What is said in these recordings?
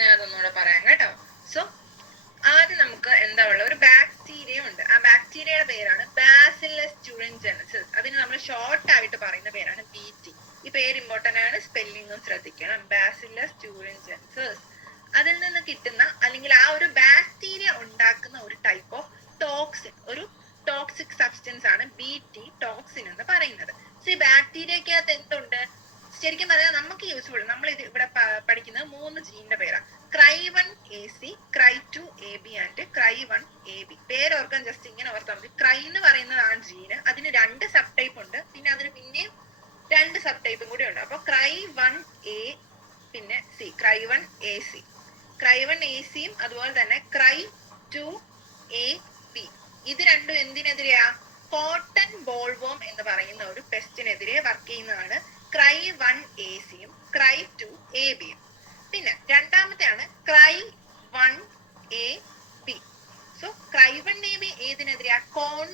ഞാൻ അതൊന്നുകൂടെ പറയാം കേട്ടോ. സോ ആദ്യം നമുക്ക് എന്താ ഉള്ള ഒരു ബാക്ടീരിയ ഉണ്ട്. ആ ബാക്ടീരിയയുടെ പേരാണ് ബാസിലസ് തുറിഞ്ചെൻസിസ്. അതിന് നമ്മൾ ഷോർട്ട് ആയിട്ട് പറയുന്ന പേരാണ് BT. ഈ പേര് ഇമ്പോർട്ടന്റ് ആണ്, സ്പെല്ലിങ്ങും ശ്രദ്ധിക്കണം. ബാസിലസ് തുറിഞ്ചെൻസിസ്. അതിൽ നിന്ന് കിട്ടുന്ന അല്ലെങ്കിൽ ആ ഒരു ബാക്ടീരിയ ഉണ്ടാക്കുന്ന ഒരു ടൈപ്പ് ഓഫ് ടോക്സിൻ, ഒരു ടോക്സിക് സബ്സ്റ്റൻസ് ആണ് BT ടോക്സിൻ എന്ന് പറയുന്നത്. സോ ഈ ബാക്ടീരിയക്കകത്ത് എന്തുണ്ട്? ശരിക്കും പറഞ്ഞാൽ നമുക്ക് യൂസ്ഫുൾ, നമ്മൾ ഇത് ഇവിടെ പഠിക്കുന്നത് 3 ജീനിന്റെ പേരാണ്. Cry1AC, Cry2AB and Cry1AB. പേരോർക്കാൻ just ഇങ്ങനെ ഓർത്താൽ മതി. ക്രൈ എന്ന് പറയുന്നതാണ് ജീന്. അതിന് 2 സബ് ടൈപ്പ് ഉണ്ട്, പിന്നെ അതിന് പിന്നെയും 2 സബ് ടൈപ്പും കൂടി ഉണ്ട്. അപ്പൊ Cry1A പിന്നെ C, Cry1AC. Cry1ACയും അതുപോലെ തന്നെ Cry2AB. ഇത് രണ്ടും എന്തിനെതിരെയാ? കോട്ടൺ ബോൾവോം എന്ന് പറയുന്ന ഒരു പെസ്റ്റിനെതിരെ വർക്ക് ചെയ്യുന്നതാണ് Cry1ACയും Cry2ABയും. പിന്നെ രണ്ടാമത്തെയാണ് Cry1AB. So Cry1AB ഏതിനെതിരെയാ? കോൺ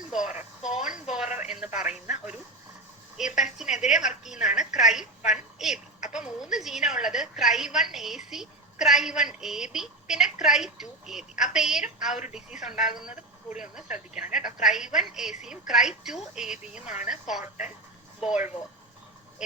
ബോറർ എന്ന് പറയുന്ന ഒരു പെസ്റ്റിനെതിരെ വർക്ക് ചെയ്യുന്നതാണ് Cry1AB. അപ്പൊ 3 ജീനാ ഉള്ളത്. Cry1AC, Cry1AB പിന്നെ Cry2AB. ആ പേരും ആ ഒരു ഡിസീസ് ഉണ്ടാകുന്നത് കൂടി ഒന്ന് ശ്രദ്ധിക്കണം കേട്ടോ. Cry1ACയും Cry2ABയും ആണ് കോട്ടൺ ബോൾവോം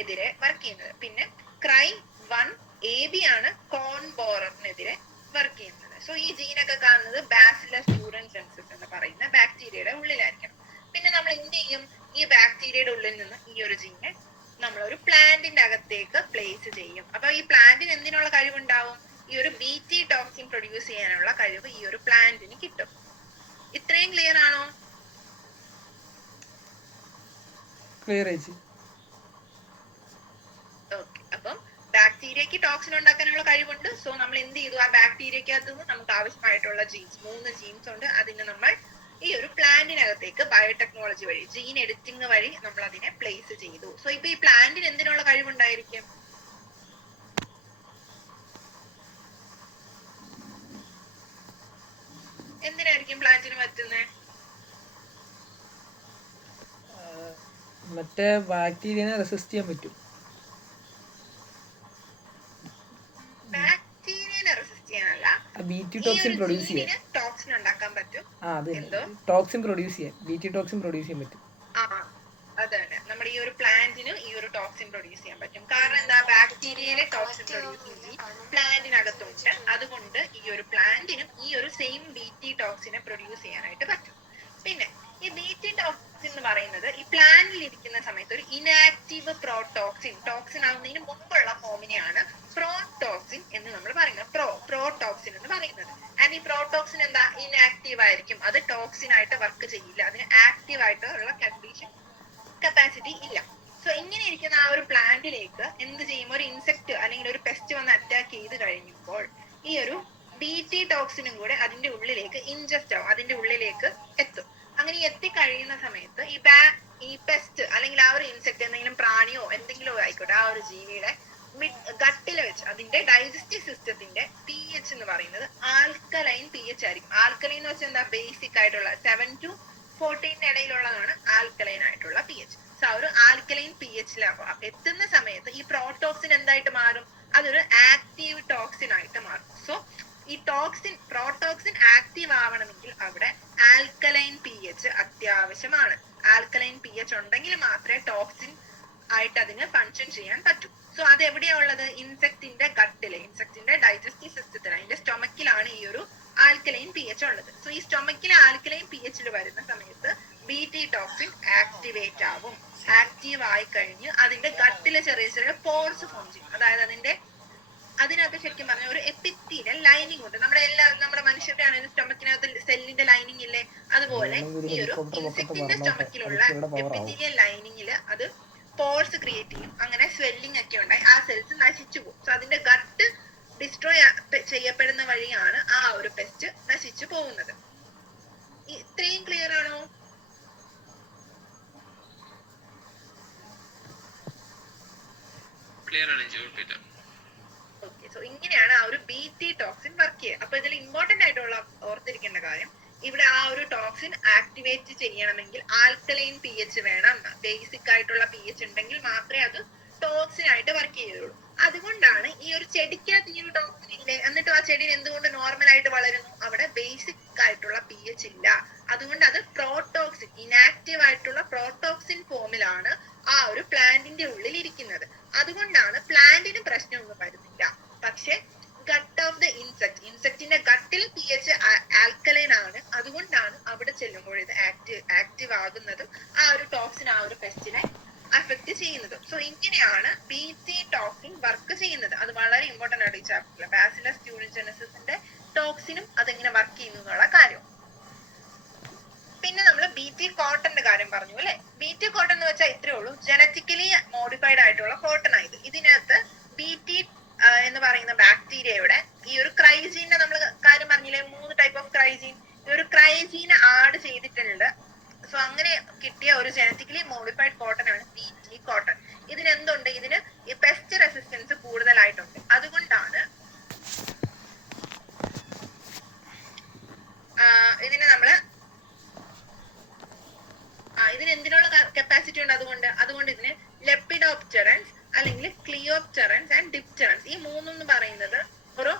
എതിരെ വർക്ക് ചെയ്യുന്നത്. പിന്നെ Cry1AB ആണ് കോൺ ബോററിനെതിരെ വർക്ക് ചെയ്യുന്നത്. സോ ഈ ജീനൊക്കെ കാണുന്നത് ബാസിലസ് തുറിഞ്ചെൻസിസ് എന്ന് പറയുന്ന ബാക്ടീരിയയുടെ ഉള്ളിലായിരിക്കണം. പിന്നെ നമ്മൾ എന്ത് ചെയ്യും? ഈ ബാക്ടീരിയയുടെ ഉള്ളിൽ നിന്ന് ഈ ഒരു ജീനെ നമ്മളൊരു പ്ലാന്റിന്റെ അകത്തേക്ക് പ്ലേസ് ചെയ്യും. അപ്പൊ ഈ പ്ലാന്റിന് എന്തിനുള്ള കഴിവുണ്ടാവും? ഈ ഒരു BT ടോക്സിൻ പ്രൊഡ്യൂസ് ചെയ്യാനുള്ള കഴിവ് ഈ ഒരു പ്ലാന്റിന് കിട്ടും. ഇത്രയും ക്ലിയർ ആണോ? ഓക്കെ. അപ്പം ബാക്ടീരിയക്ക് ടോക്സിൻ ഉണ്ടാക്കാനുള്ള കഴിവുണ്ട്. സോ നമ്മൾ എന്ത് ചെയ്തു? ആ ബാക്ടീരിയക്കകത്ത് നിന്ന് നമുക്ക് ആവശ്യമായിട്ടുള്ള ജീൻസ്, 3 ജീൻസ് ഉണ്ട്. അതിന് നമ്മൾ ഈ ഒരു പ്ലാന്റിനകത്തേക്ക് ബയോടെക്നോളജി വഴി, ജീൻ എഡിറ്റിംഗ് വഴി നമ്മൾ അതിനെ പ്ലേസ് ചെയ്തു. സോ ഇപ്പൊ ഈ പ്ലാന്റിന് എന്തിനുള്ള കഴിവുണ്ടായിരിക്കും? എന്തിനായിരിക്കും പ്ലാന്റിന് പറ്റുന്നത്? മറ്റേ ബാക്ടീരിയനെ റെസിസ്റ്റ് ചെയ്യാൻ പറ്റും. ബാക്ടീരിയനെ റെസിസ്റ്റ് ചെയ്യാനല്ല, BT ടോക്സിൻ പ്രൊഡ്യൂസ് ചെയ്യാൻ, ടോക്സിൻ ഉണ്ടാക്കാൻ പറ്റും. എന്തോ ടോക്സിൻ പ്രൊഡ്യൂസ് ചെയ്യാൻ, BT ടോക്സിൻ പ്രൊഡ്യൂസ് ചെയ്യാൻ പറ്റും. അതാണ് നമ്മുടെ ഈ ഒരു പ്ലാന്റിന് ഈ ഒരു ടോക്സിൻ പ്രൊഡ്യൂസ് ചെയ്യാൻ പറ്റും. കാരണം എന്താ? ബാക്ടീരിയയിലെ ടോക്സിൻ പ്രൊഡ്യൂസ് ചെയ്യും പ്ലാന്റിനകത്തുണ്ട്. അതുകൊണ്ട് ഈ ഒരു പ്ലാന്റിനും ഈ ഒരു സെയിം BT ടോക്സിനെ പ്രൊഡ്യൂസ് ചെയ്യാനായിട്ട് പറ്റും. പിന്നെ ഈ BT ടോക്സിൻ എന്ന് പറയുന്നത് ഈ പ്ലാന്റിൽ ഇരിക്കുന്ന സമയത്ത് ഒരു ഇനാക്റ്റീവ് പ്രോടോക്സിൻ, ടോക്സിൻ ആവുന്നതിന് മുമ്പുള്ള ഫോമിനെയാണ് പ്രോടോക്സിൻ എന്ന് നമ്മൾ പറയുന്നത്. പ്രോടോക്സിൻ എന്ന് പറയുന്നത്. ആൻഡ് ഈ പ്രോടോക്സിൻ എന്താ? ഇനാക്റ്റീവ് ആയിരിക്കും. അത് ടോക്സിൻ ആയിട്ട് വർക്ക് ചെയ്യില്ല. അതിന് ആക്റ്റീവ് ആയിട്ടുള്ള കണ്ടീഷൻ കപ്പാസിറ്റി ഇല്ല. സോ ഇങ്ങനെ ഇരിക്കുന്ന ആ ഒരു പ്ലാന്റിലേക്ക് എന്ത് ചെയ്യും? ഒരു ഇൻസെക്ട് അല്ലെങ്കിൽ ഒരു പെസ്റ്റ് വന്ന് അറ്റാക്ക് ചെയ്ത് കഴിയുമ്പോൾ ഈ ഒരു BT ടോക്സിനും കൂടെ അതിന്റെ ഉള്ളിലേക്ക് ഇൻജസ്റ്റ് ആവും, അതിന്റെ ഉള്ളിലേക്ക് എത്തും. അങ്ങനെ എത്തിക്കഴിയുന്ന സമയത്ത് ഈ പെസ്റ്റ് അല്ലെങ്കിൽ ആ ഒരു ഇൻസെക്ട്, എന്തെങ്കിലും പ്രാണിയോ എന്തെങ്കിലും ആയിക്കോട്ടെ, ആ ഒരു ജീവിയുടെ ഗട്ടിൽ വെച്ച് അതിന്റെ ഡൈജസ്റ്റീവ് സിസ്റ്റത്തിന്റെ pH എന്ന് പറയുന്നത് ആൽക്കലൈൻ pH ആയിരിക്കും. ആൽക്കലൈൻ എന്ന് വെച്ചാൽ എന്താ? ബേസിക് ആയിട്ടുള്ള 7 to 14 ഇടയിലുള്ളതാണ് ആൽക്കലൈൻ ആയിട്ടുള്ള pH. സോ ഒരു ആൽക്കലൈൻ pH എത്തുന്ന സമയത്ത് ഈ പ്രോടോക്സിൻ എന്തായിട്ട് മാറും? അതൊരു ആക്റ്റീവ് ടോക്സിൻ ആയിട്ട് മാറും. സോ ഈ പ്രോടോക്സിൻ ആക്റ്റീവ് ആവണമെങ്കിൽ അവിടെ ആൽക്കലൈൻ pH അത്യാവശ്യമാണ്. ആൽക്കലൈൻ pH ഉണ്ടെങ്കിൽ മാത്രമേ ടോക്സിൻ ആയിട്ട് അതിന് ഫങ്ഷൻ ചെയ്യാൻ പറ്റൂ. സോ അത് എവിടെയാ ഉള്ളത്? ഇൻസെക്ടിന്റെ ഗട്ടില്, ഇൻസെക്ടിന്റെ ഡൈജസ്റ്റീവ് സിസ്റ്റത്തിൽ, അതിന്റെ സ്റ്റൊമക്കിലാണ് ഈ ഒരു ആൽക്കലൈൻ pH ഉള്ളത്. സോ ഈ സ്റ്റൊമക്കിലെ ആൽക്കലൈൻ pHൽ വരുന്ന സമയത്ത് BT ടോക്സിൻ ആക്ടിവേറ്റ് ആവും. ആക്റ്റീവ് ആയി കഴിഞ്ഞ് അതിന്റെ ഗട്ടിലെ ചെറിയ ചെറിയ പോർസ് ഫോം ചെയ്യും. അതായത് അതിനകത്ത് ശരിക്കും പറഞ്ഞാൽ ഒരു എപ്പിത്തീലിയൽ ലൈനിങ് ഉണ്ട്. നമ്മുടെ മനുഷ്യരുടെ ആണെങ്കിൽ സ്റ്റൊമക്കിനകത്ത് സെല്ലിന്റെ ലൈനിങ് ഇല്ലേ, അതുപോലെ ഈ ഒരു ഇൻസെക്ടിന്റെ സ്റ്റൊമക്കിലുള്ള എപ്പിത്തീലിയൽ ലൈനിങ്ങിൽ അത് പോർസ് ക്രിയേറ്റ് ചെയ്യും. അങ്ങനെ സ്വെല്ലിംഗ് ഒക്കെ ഉണ്ടായി ആ സെൽസ് നശിച്ചു പോകും. സോ അതിന്റെ ഗട്ട് ഡിസ്ട്രോയ് ചെയ്യപ്പെടുന്ന വഴിയാണ് ആ ഒരു പെസ്റ്റ് നശിച്ചു പോകുന്നത്. ഇത്രയും ക്ലിയർ ആണോ? ഓക്കെ. സോ ഇങ്ങനെയാണ് ആ ഒരു BT ടോക്സിൻ വർക്ക് ചെയ്യുക. അപ്പൊ ഇതിൽ ഇമ്പോർട്ടന്റ് ആയിട്ടുള്ള ഓർത്തിരിക്കേണ്ട കാര്യം, ഇവിടെ ആ ഒരു ടോക്സിൻ ആക്ടിവേറ്റ് ചെയ്യണമെങ്കിൽ ആൽക്കലൈൻ pH വേണം. ബേസിക് ആയിട്ടുള്ള pH ഉണ്ടെങ്കിൽ മാത്രമേ അത് ടോക്സിൻ ആയിട്ട് വർക്ക് ചെയ്യുള്ളൂ. അതുകൊണ്ടാണ് ഈ ഒരു ചെടിക്കകത്ത് ഈ ഒരു ടോക്സിൻ ഇല്ലേ, എന്നിട്ടും ആ ചെടി എന്തുകൊണ്ട് നോർമൽ ആയിട്ട് വളരുന്നു? അവിടെ ബേസിക് ആയിട്ടുള്ള pH ഇല്ല. അതുകൊണ്ട് അത് പ്രോടോക്സിൻ, ഇനാക്റ്റീവ് ആയിട്ടുള്ള പ്രോടോക്സിൻ ഫോമിലാണ് ആ ഒരു പ്ലാന്റിന്റെ ഉള്ളിൽ ഇരിക്കുന്നത്. അതുകൊണ്ടാണ് പ്ലാന്റിന് പ്രശ്നമൊന്നും വരുന്നില്ല. പക്ഷെ ഗട്ട് ഓഫ് ദ ഇൻസെക്റ്റിന്റെ ഗട്ടിൽ pH ആൽക്കലൈൻ ആണ്. അതുകൊണ്ടാണ് അവിടെ ചെല്ലുമ്പോൾ ഇത് ആക്റ്റീവ് ആകുന്നതും ആ ഒരു ടോക്സിൻ ആ ഒരു പെസ്റ്റിനെ അഫക്ട് ചെയ്യുന്നത്. സോ ഇങ്ങനെയാണ് BT ടോക്സിൻ വർക്ക് ചെയ്യുന്നത്. അത് വളരെ ഇമ്പോർട്ടന്റ് ആണ് ഈ ചാപ്റ്ററിൽ. ബാസിലസ് ട്യൂറിൻജനസിന്റെ ടോക്സിനും അതെങ്ങനെ വർക്ക് ചെയ്യുന്നു എന്നുള്ള കാര്യം. പിന്നെ നമ്മൾ BT കോട്ടന്റെ കാര്യം പറഞ്ഞു അല്ലെ. BT കോട്ടൺ എന്ന് വെച്ചാൽ ഇത്രേ ഉള്ളൂ, ജനറ്റിക്കലി മോഡിഫൈഡ് ആയിട്ടുള്ള കോട്ടൺ ആയത്. ഇതിനകത്ത് BT എന്ന് പറയുന്ന ബാക്ടീരിയയുടെ ഈ ഒരു ക്രൈജീനെ നമ്മൾ കാര്യം പറഞ്ഞില്ലേ, 3 ടൈപ്പ് ഓഫ് ക്രൈജീൻ, ഈ ഒരു ക്രൈജീനെ ആഡ് ചെയ്തിട്ടുണ്ട്. സോ അങ്ങനെ കിട്ടിയ ഒരു ജനറ്റിക്കലി മോഡിഫൈഡ് കോട്ടൺ ആണ് BT കോട്ടൺ. ഇതിന് എന്തുണ്ട്? ഇതിന് ഈ പെസ്റ്റ് റെസിസ്റ്റൻസ് കൂടുതലായിട്ടുണ്ട്. അതുകൊണ്ടാണ് ഇതിന് നമ്മള് ഇതിന് എന്തിനുള്ള കപ്പാസിറ്റി ഉണ്ട്? അതുകൊണ്ട് ഇതിന് ലെപ്പിഡോപ്റ്ററൻസ് അല്ലെങ്കിൽ ക്ലിയോപ്റ്ററൻസ് ആൻഡ് ഡിപ്റ്ററൻസ്, ഈ മൂന്നെന്ന് പറയുന്നത് ഒരു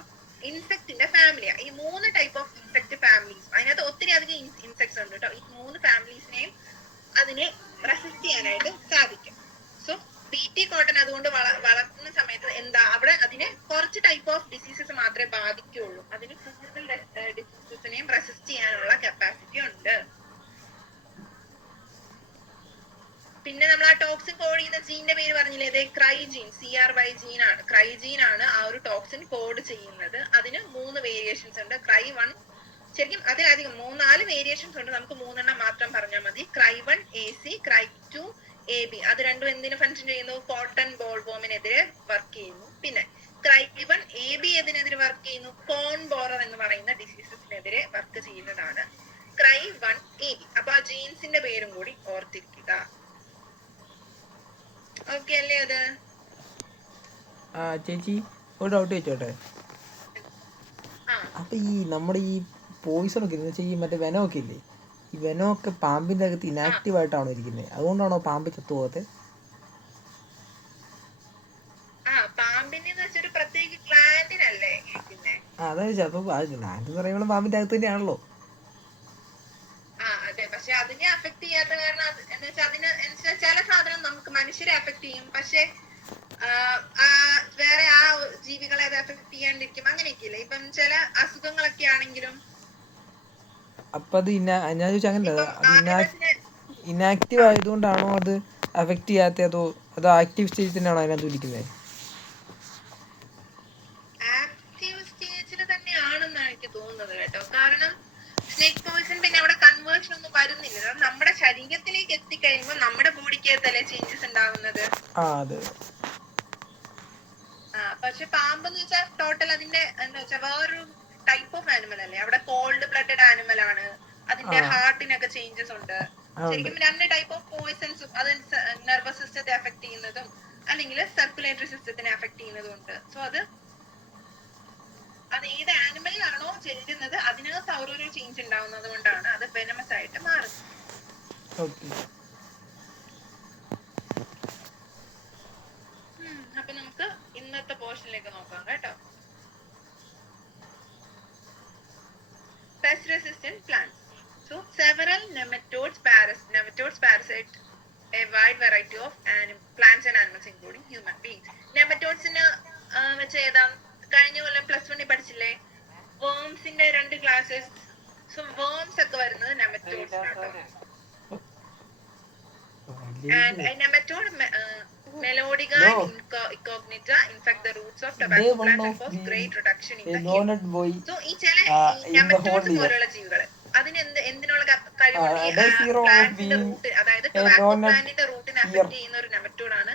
ഇൻസെക്ടിന്റെ ഫാമിലിയാണ്. ഈ 3 ടൈപ്പ് ഓഫ് ഇൻസെക്ട് ഫാമിലീസ്, അതിനകത്ത് ഒത്തിരി അധികം ഇൻസെക്ട്സ് ഉണ്ട് കേട്ടോ. ഈ 3 ഫാമിലീസിനെയും അതിനെ റെസിസ്റ്റ് ചെയ്യാനായിട്ട് സാധിക്കും. സോ BT കോട്ടൺ അതുകൊണ്ട് വളർത്തുന്ന സമയത്ത് എന്താ, അവിടെ അതിന് കുറച്ച് ടൈപ്പ് ഓഫ് ഡിസീസസ് മാത്രമേ ബാധിക്കുകയുള്ളൂ. അതിന് കൂടുതൽ ഡിസീസസിനെയും റെസിസ്റ്റ് ചെയ്യാനുള്ള കപ്പാസിറ്റി ഉണ്ട്. പിന്നെ നമ്മൾ ആ ടോക്സിൻ കോഡ് ചെയ്യുന്ന ജീനിന്റെ പേര് പറഞ്ഞില്ലേ, ഇതേ ക്രൈജീൻ, CRY ജീനാണ്. ക്രൈജീൻ ആണ് ആ ഒരു ടോക്സിൻ കോഡ് ചെയ്യുന്നത്. അതിന് 3 വേരിയേഷൻസ് ഉണ്ട്. Cry1, ശരിക്കും അതിലധികം 3-4 വേരിയേഷൻസ് ഉണ്ട്. നമുക്ക് 3 എണ്ണം മാത്രം പറഞ്ഞാൽ മതി. Cry1 AC, Cry2 AB. അത് രണ്ടും എന്തിനു ഫങ്ഷൻ ചെയ്യുന്നു? കോട്ടൺ ബോൾവോമിനെതിരെ വർക്ക് ചെയ്യുന്നു. പിന്നെ Cry1 AB എതിനെതിരെ വർക്ക് ചെയ്യുന്നു? കോൺ ബോറർ എന്ന് പറയുന്ന ഡിസീസസിനെതിരെ വർക്ക് ചെയ്യുന്നതാണ് Cry1 AB. അപ്പൊ ആ ജീൻസിന്റെ പേരും കൂടി ഓർത്തിരിക്കുക. ഓക്കെ അല്ലേ? അത് ചേച്ചി ഒരു ഡൗട്ട് ചോദിച്ചോട്ടെ. അപ്പൊ ഈ നമ്മുടെ ഈ പോയിസൺ ഒക്കെ എന്ന് വെച്ചാൽ ഈ മറ്റേ വെനമൊക്കെ ഇല്ലേ, ഈ വെനമൊക്കെ പാമ്പിന്റെ അകത്ത് ഇനാക്റ്റീവ് ആയിട്ടാണോ ഇരിക്കുന്നത്? അതുകൊണ്ടാണോ പാമ്പ് ചത്തുപോകത്തെ? അതാ ചോദിച്ചത്. അപ്പൊ ഗ്ലാൻഡ് എന്ന് പറയുമ്പോൾ പാമ്പിന്റെ അകത്ത് തന്നെയാണല്ലോ. അതെ, പക്ഷെ അതിനെ അഫക്ട് ചെയ്യാത്ത കാരണം എന്ന് വെച്ചാൽ അതിന് ചില സാധനം നമുക്ക് മനുഷ്യരെ അഫക്ട് ചെയ്യും, പക്ഷെ വേറെ ആ ജീവികളെ അത് അഫക്ട് ചെയ്യാണ്ടിരിക്കും. അങ്ങനെയൊക്കെ ഇല്ലേ ഇപ്പം ചില അസുഖങ്ങളൊക്കെ ആണെങ്കിലും. അപ്പൊ അത് ഞാൻ ചോദിച്ചാൽ അങ്ങനെയല്ല, ഇനാക്റ്റീവ് ആയതുകൊണ്ടാണോ അത് അഫക്ട് ചെയ്യാത്ത, അതോ ആക്റ്റീവ് സ്റ്റേജിൽ തന്നെയാണോ അതിനകത്ത് ഇരിക്കുന്നത്? ആക്റ്റീവ് സ്റ്റേജിൽ തന്നെയാണെന്നാണ് എനിക്ക് തോന്നുന്നത് കേട്ടോ. കാരണം സ്നേക് പോയിസൺ പിന്നെ അവിടെ കൺവേർഷൻ ഒന്നും വരുന്നില്ല. നമ്മുടെ ശരീരത്തിലേക്ക് എത്തിക്കഴിയുമ്പോൾ നമ്മുടെ ബോഡിക്കകത്തല്ലേ ചേഞ്ചസ് ഉണ്ടാവുന്നത്. പക്ഷെ പാമ്പ് എന്ന് വെച്ചാൽ ടോട്ടൽ അതിന്റെ എന്താ വെച്ചാൽ വേറൊരു ടൈപ്പ് ഓഫ് ആനിമൽ അല്ലേ. അവിടെ കോൾഡ് ബ്ലഡഡ് ആനിമൽ ആണ്. അതിന്റെ ഹാർട്ടിനൊക്കെ ചേഞ്ചസ് ഉണ്ട്. ശരിക്കും 2 ടൈപ്പ് ഓഫ് പോയിസൺസും, അത് നെർവസ് സിസ്റ്റത്തെ അഫക്ട് ചെയ്യുന്നതും അല്ലെങ്കിൽ സർക്കുലേറ്ററി സിസ്റ്റത്തിനെ അഫക്ട് ചെയ്യുന്നതും ഉണ്ട്. സോ അത് ഏത് ആനിമലിലാണോ ചെല്ലുന്നത് അതിനകത്ത് ഓരോരോ ചേഞ്ച് ഉണ്ടാവുന്നത് കൊണ്ടാണ് അത് വെനമസ് ആയിട്ട് മാറുന്നത്. അപ്പൊ നമുക്ക് ഇന്നത്തെ പോർഷനിലേക്ക് നോക്കാം കേട്ടോ. Pest resistant plants. So several nematodes parasite a wide variety of plants and animals including human beings. Nematodes-ന് വെച്ച് ഏതാ കഴിഞ്ഞ കൊല്ലം +1 പഠിച്ചില്ലേ, വേംസിന്റെ 2 ക്ലാസ്സസ്. സോ വേംസ് ഒക്കെ വരുന്നത് നെമറ്റോഡ്സിനാണ്. And a nematode Melodica incognita infect the roots of tobacco plant and cause great reduction in the yield. So ഈ ചില nematodes പോലുള്ള ജീവികൾ അതിന് എന്തിനുള്ള കഴിവുണ്ട്? പ്ലാന്റിന്റെ റൂട്ട്, അതായത് ടൊബാക്കോ പ്ലാന്റിന്റെ റൂട്ടിനെ അഫക്ട് ചെയ്യുന്ന ഒരു നെമറ്റോഡാണ്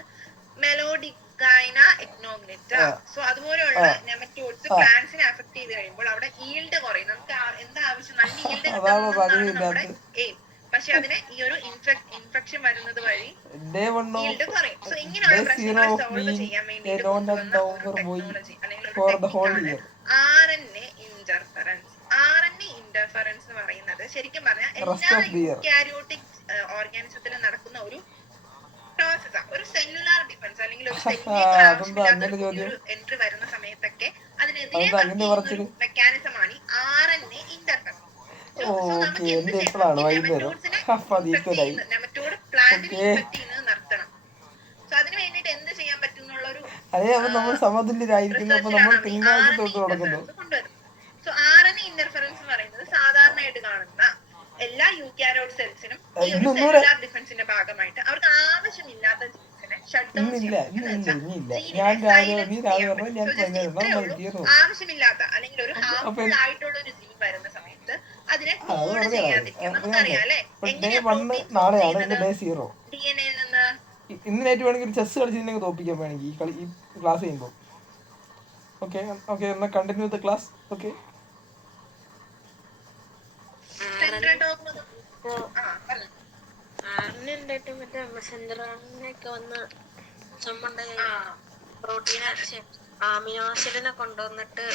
മെലോഡിഗൈന ഇഗ്നോഗ്നിറ്റ. സോ അതുപോലെയുള്ള നെമറ്റോഡ്സ് പ്ലാന്റ്സിനെ അഫക്ട് ചെയ്ത് കഴിയുമ്പോൾ അവിടെ ഈൽഡ് കുറയും. നമുക്ക് എന്താ ആവശ്യം? നല്ല ഈൽഡ് കിട്ടുന്നതാണ് നമ്മുടെ എയിം. പക്ഷെ അതിന് ഈ ഒരു ഇൻഫെക്ഷൻ വരുന്നത് വഴി ഈൽഡ് കുറയും. സോ ഇങ്ങനെയുള്ള പ്രശ്നങ്ങളെ സോൾവ് ചെയ്യാൻ വേണ്ടിയിട്ട് കൊണ്ടുവന്ന ഒരു ടെക്നോളജി അല്ലെങ്കിൽ ഒരു ടെക്നിക്കാണ് RNA ഇന്റർഫറൻസ്. RNA ഇന്റർഫറൻസ് എന്ന് പറയുന്നത് ശരിക്കും പറഞ്ഞാൽ എല്ലാ യൂക്കാരിയോട്ടിക് ഓർഗാനിസത്തിലും നടക്കുന്ന ഒരു പ്രോസസ്സാണ്. ഒരു സെല്ലുലാർ ഡിഫൻസ് അല്ലെങ്കിൽ ഒരു എൻട്രി വരുന്ന സമയത്തൊക്കെ അതിനെതിരെ ഒരു മെക്കാനിസം ഓക്കെ എന്റെ ഇപ്പോഴാണ് വൈകുന്നേരം. അപ്പൊ അത് ഈക്വലായി. നെമറ്റോഡ് പ്ലാന്റിനെ ഓക്കെ ഇൻഫെക്ട് ചെയ്യുന്നത് നിർത്തണം. സോ അതിന് വേണ്ടിയിട്ട് എന്ത് ചെയ്യാൻ പറ്റും എന്നുള്ളൊരു അതെ, അപ്പൊ നമ്മൾ സമതുല്യരായിരിക്കുന്നു. അപ്പൊ നമ്മൾ റിസർച്ചിലാണ് തിങ്കളാഴ്ച തൊട്ട് തുടങ്ങുന്നു. കൊണ്ടുവരുന്നത്. സോ RNA ഇന്റർഫറൻസ് എന്ന് പറയുന്നത് സാധാരണയായിട്ട് കാണുന്ന എല്ലാ യൂക്യാരിയോട്ട് സെൽസിനും ഈ ഒരു സെല്ലുലാർ ഡിഫൻസിന്റെ ഭാഗമായിട്ട് അവർക്ക് ആവശ്യമില്ലാത്ത ജീൻസിനെ ഷട്ട് ഡൗൺ ചെയ്യാൻ ഞാൻ രാവിലെ പറഞ്ഞു, ഞാൻ വൈകുന്നേരം ആവശ്യമില്ലാത്ത അല്ലെങ്കിൽ ഒരു ഹാർംഫുൾ ആയിട്ടുള്ള ഒരു ജീൻ വരുന്ന സമയത്ത് അതിനെ കോഡ് ചെയ്യാതിരിക്കും. നമുക്കറിയാം അല്ലെ നാളെയാണ് എന്റെ ഡേ 0. DNA നിന്ന് ഇന്ന് നൈറ്റ് വേണമെങ്കിൽ ഒരു ചെസ് കളിച്ചിട്ടുണ്ടെങ്കിൽ തോപ്പിക്കാൻ വേണമെങ്കിൽ ഈ ക്ലാസ് ചെയ്യുമ്പോൾ. ഓക്കെ ഓക്കെ, എന്നാ continue with class. Okay, amino ആസിഡിനെ കൊണ്ടുവന്നിട്ട്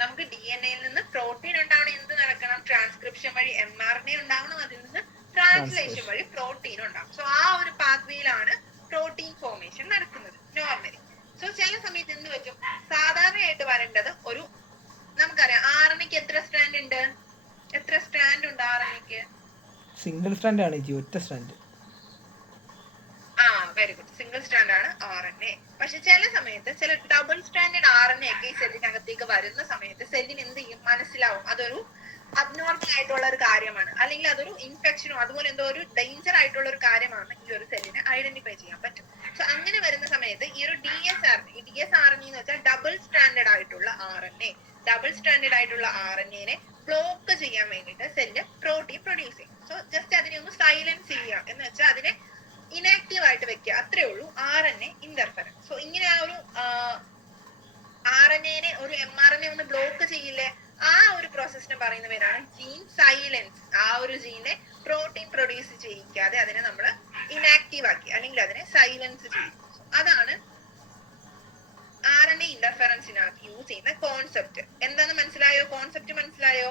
നമുക്ക് DNA നിന്ന് പ്രോട്ടീൻ ഉണ്ടാവണം. എന്ത് നടക്കണം? ട്രാൻസ്ക്രിപ്ഷൻ വഴി mRNA ഉണ്ടാവണം. അതിൽ നിന്ന് ട്രാൻസ്ലേഷൻ വഴി പ്രോട്ടീൻ ഉണ്ടാവും. സോ ആ ഒരു പാത്വേയിലാണ് പ്രോട്ടീൻ ഫോർമേഷൻ നടക്കുന്നത് നോർമലി. സോ ചില സമയത്ത് എന്ത് പറ്റും? സാധാരണയായിട്ട് വരേണ്ടത് ഒരു, നമുക്കറിയാം RNAക്ക് എത്ര സ്ട്രാൻഡ് ഉണ്ട്? എത്ര സ്ട്രാൻഡ് ഉണ്ട് RNAക്ക്? സിംഗിൾ സ്ട്രാൻഡ് ആണ് ജി, ഒറ്റ strand. Very good, single strand ആണ് RNA. പക്ഷെ ചില സമയത്ത് ചില ഡബിൾ സ്ട്രാൻഡഡ് RNA ഒക്കെ ഈ സെല്ലിനകത്തേക്ക് വരുന്ന സമയത്ത് സെല്ലിന് എന്ത് ചെയ്യും? മനസ്സിലാവും അതൊരു അബ്നോർമൽ ആയിട്ടുള്ള ഒരു കാര്യമാണ്, അല്ലെങ്കിൽ അതൊരു ഇൻഫെക്ഷനോ അതുപോലെ എന്തോ ഒരു ഡേഞ്ചർ ആയിട്ടുള്ള ഒരു കാര്യമാണ് ഈ ഒരു സെല്ലിനെ ഐഡന്റിഫൈ ചെയ്യാൻ പറ്റും. സോ അങ്ങനെ വരുന്ന സമയത്ത് ഈ ഒരു DSRNA എന്ന് വെച്ചാൽ ഡബിൾ സ്ട്രാൻഡഡ് ആയിട്ടുള്ള RNA ബ്ലോക്ക് ചെയ്യാൻ വേണ്ടിയിട്ട് സെല്ല് പ്രോട്ടീൻ പ്രൊഡ്യൂസ് ചെയ്യും. സോ ജസ്റ്റ് അതിനെ ഒന്ന് സൈലൻസ് ചെയ്യുക എന്ന് വെച്ചാൽ അതിനെ ഇനാക്റ്റീവ് ആയിട്ട് വെക്കുക, അത്രേ ഉള്ളൂ RNA ഇന്റർഫറൻസ്. സോ ഇങ്ങനെ ആ ഒരു RNA ഒരു mRNA ഒന്ന് ബ്ലോക്ക് ചെയ്യില്ലേ, ആ ഒരു പ്രോസസ്സിനെ പറയുന്ന പേരാണ് ജീൻ സൈലൻസ്. ആ ഒരു ജീനെ പ്രോട്ടീൻ പ്രൊഡ്യൂസ് ചെയ്യിക്കാതെ അതിനെ നമ്മൾ ഇനാക്റ്റീവ് ആക്കി അല്ലെങ്കിൽ അതിനെ സൈലൻസ് ചെയ്യും. അതാണ് RNA ഇന്റർഫറൻസിനകത്ത് യൂസ് ചെയ്യുന്ന കോൺസെപ്റ്റ്. എന്താന്ന് മനസ്സിലായോ? കോൺസെപ്റ്റ് മനസ്സിലായോ?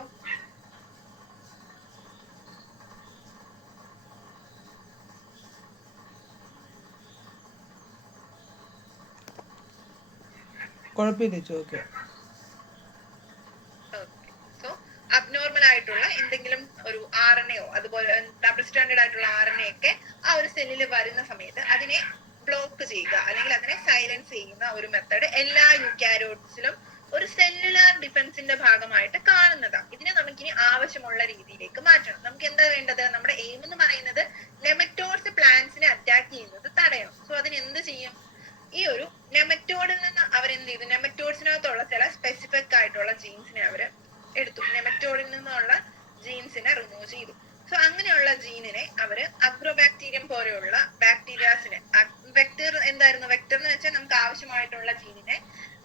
കുഴപ്പമില്ല. ഓക്കെ, സോ അബ്നോർമൽ ആയിട്ടുള്ള എന്തെങ്കിലും ഒരു RNAയോ അതുപോലെ ഡബിൾ സ്റ്റാൻഡേർഡ് ആയിട്ടുള്ള RNA ഒക്കെ ആ ഒരു സെല്ലിൽ വരുന്ന സമയത്ത് അതിനെ ബ്ലോക്ക് ചെയ്യുക അല്ലെങ്കിൽ അതിനെ സൈലൻസ് ചെയ്യുന്ന ഒരു മെത്തേഡ് എല്ലാ യൂക്യാരിയോട്സിലും ഒരു സെല്ലുലാർ ഡിഫൻസിന്റെ ഭാഗമായിട്ട് കാണുന്നതാണ്. ഇതിനെ നമുക്കിനി ആവശ്യമുള്ള രീതിയിലേക്ക് മാറ്റണം. നമുക്ക് എന്താ വേണ്ടത്? നമ്മുടെ എയിം എന്ന് പറയുന്നത് നെമറ്റോഡ്സ് പ്ലാന്റ്സിനെ അറ്റാക്ക് ചെയ്യുന്നത് തടയണം. സോ അതിന് എന്ത് ചെയ്യും? ഈ ഒരു നെമറ്റോഡിൽ നിന്ന് അവരെന്ത് ചെയ്തു? നെമറ്റോഡ്സിനകത്തുള്ള ചില സ്പെസിഫിക് ആയിട്ടുള്ള ജീൻസിനെ അവർ എടുത്തു. നെമറ്റോഡിൽ നിന്നുള്ള ജീൻസിനെ റിമൂവ് ചെയ്തു. സോ അങ്ങനെയുള്ള ജീനിനെ അവര് അഗ്രോബാക്ടീരിയം പോലെയുള്ള ബാക്ടീരിയാസിനെ, വെക്ടർ എന്തായിരുന്നു? വെക്ടർ എന്ന് വെച്ചാൽ നമുക്ക് ആവശ്യമായിട്ടുള്ള ജീനിനെ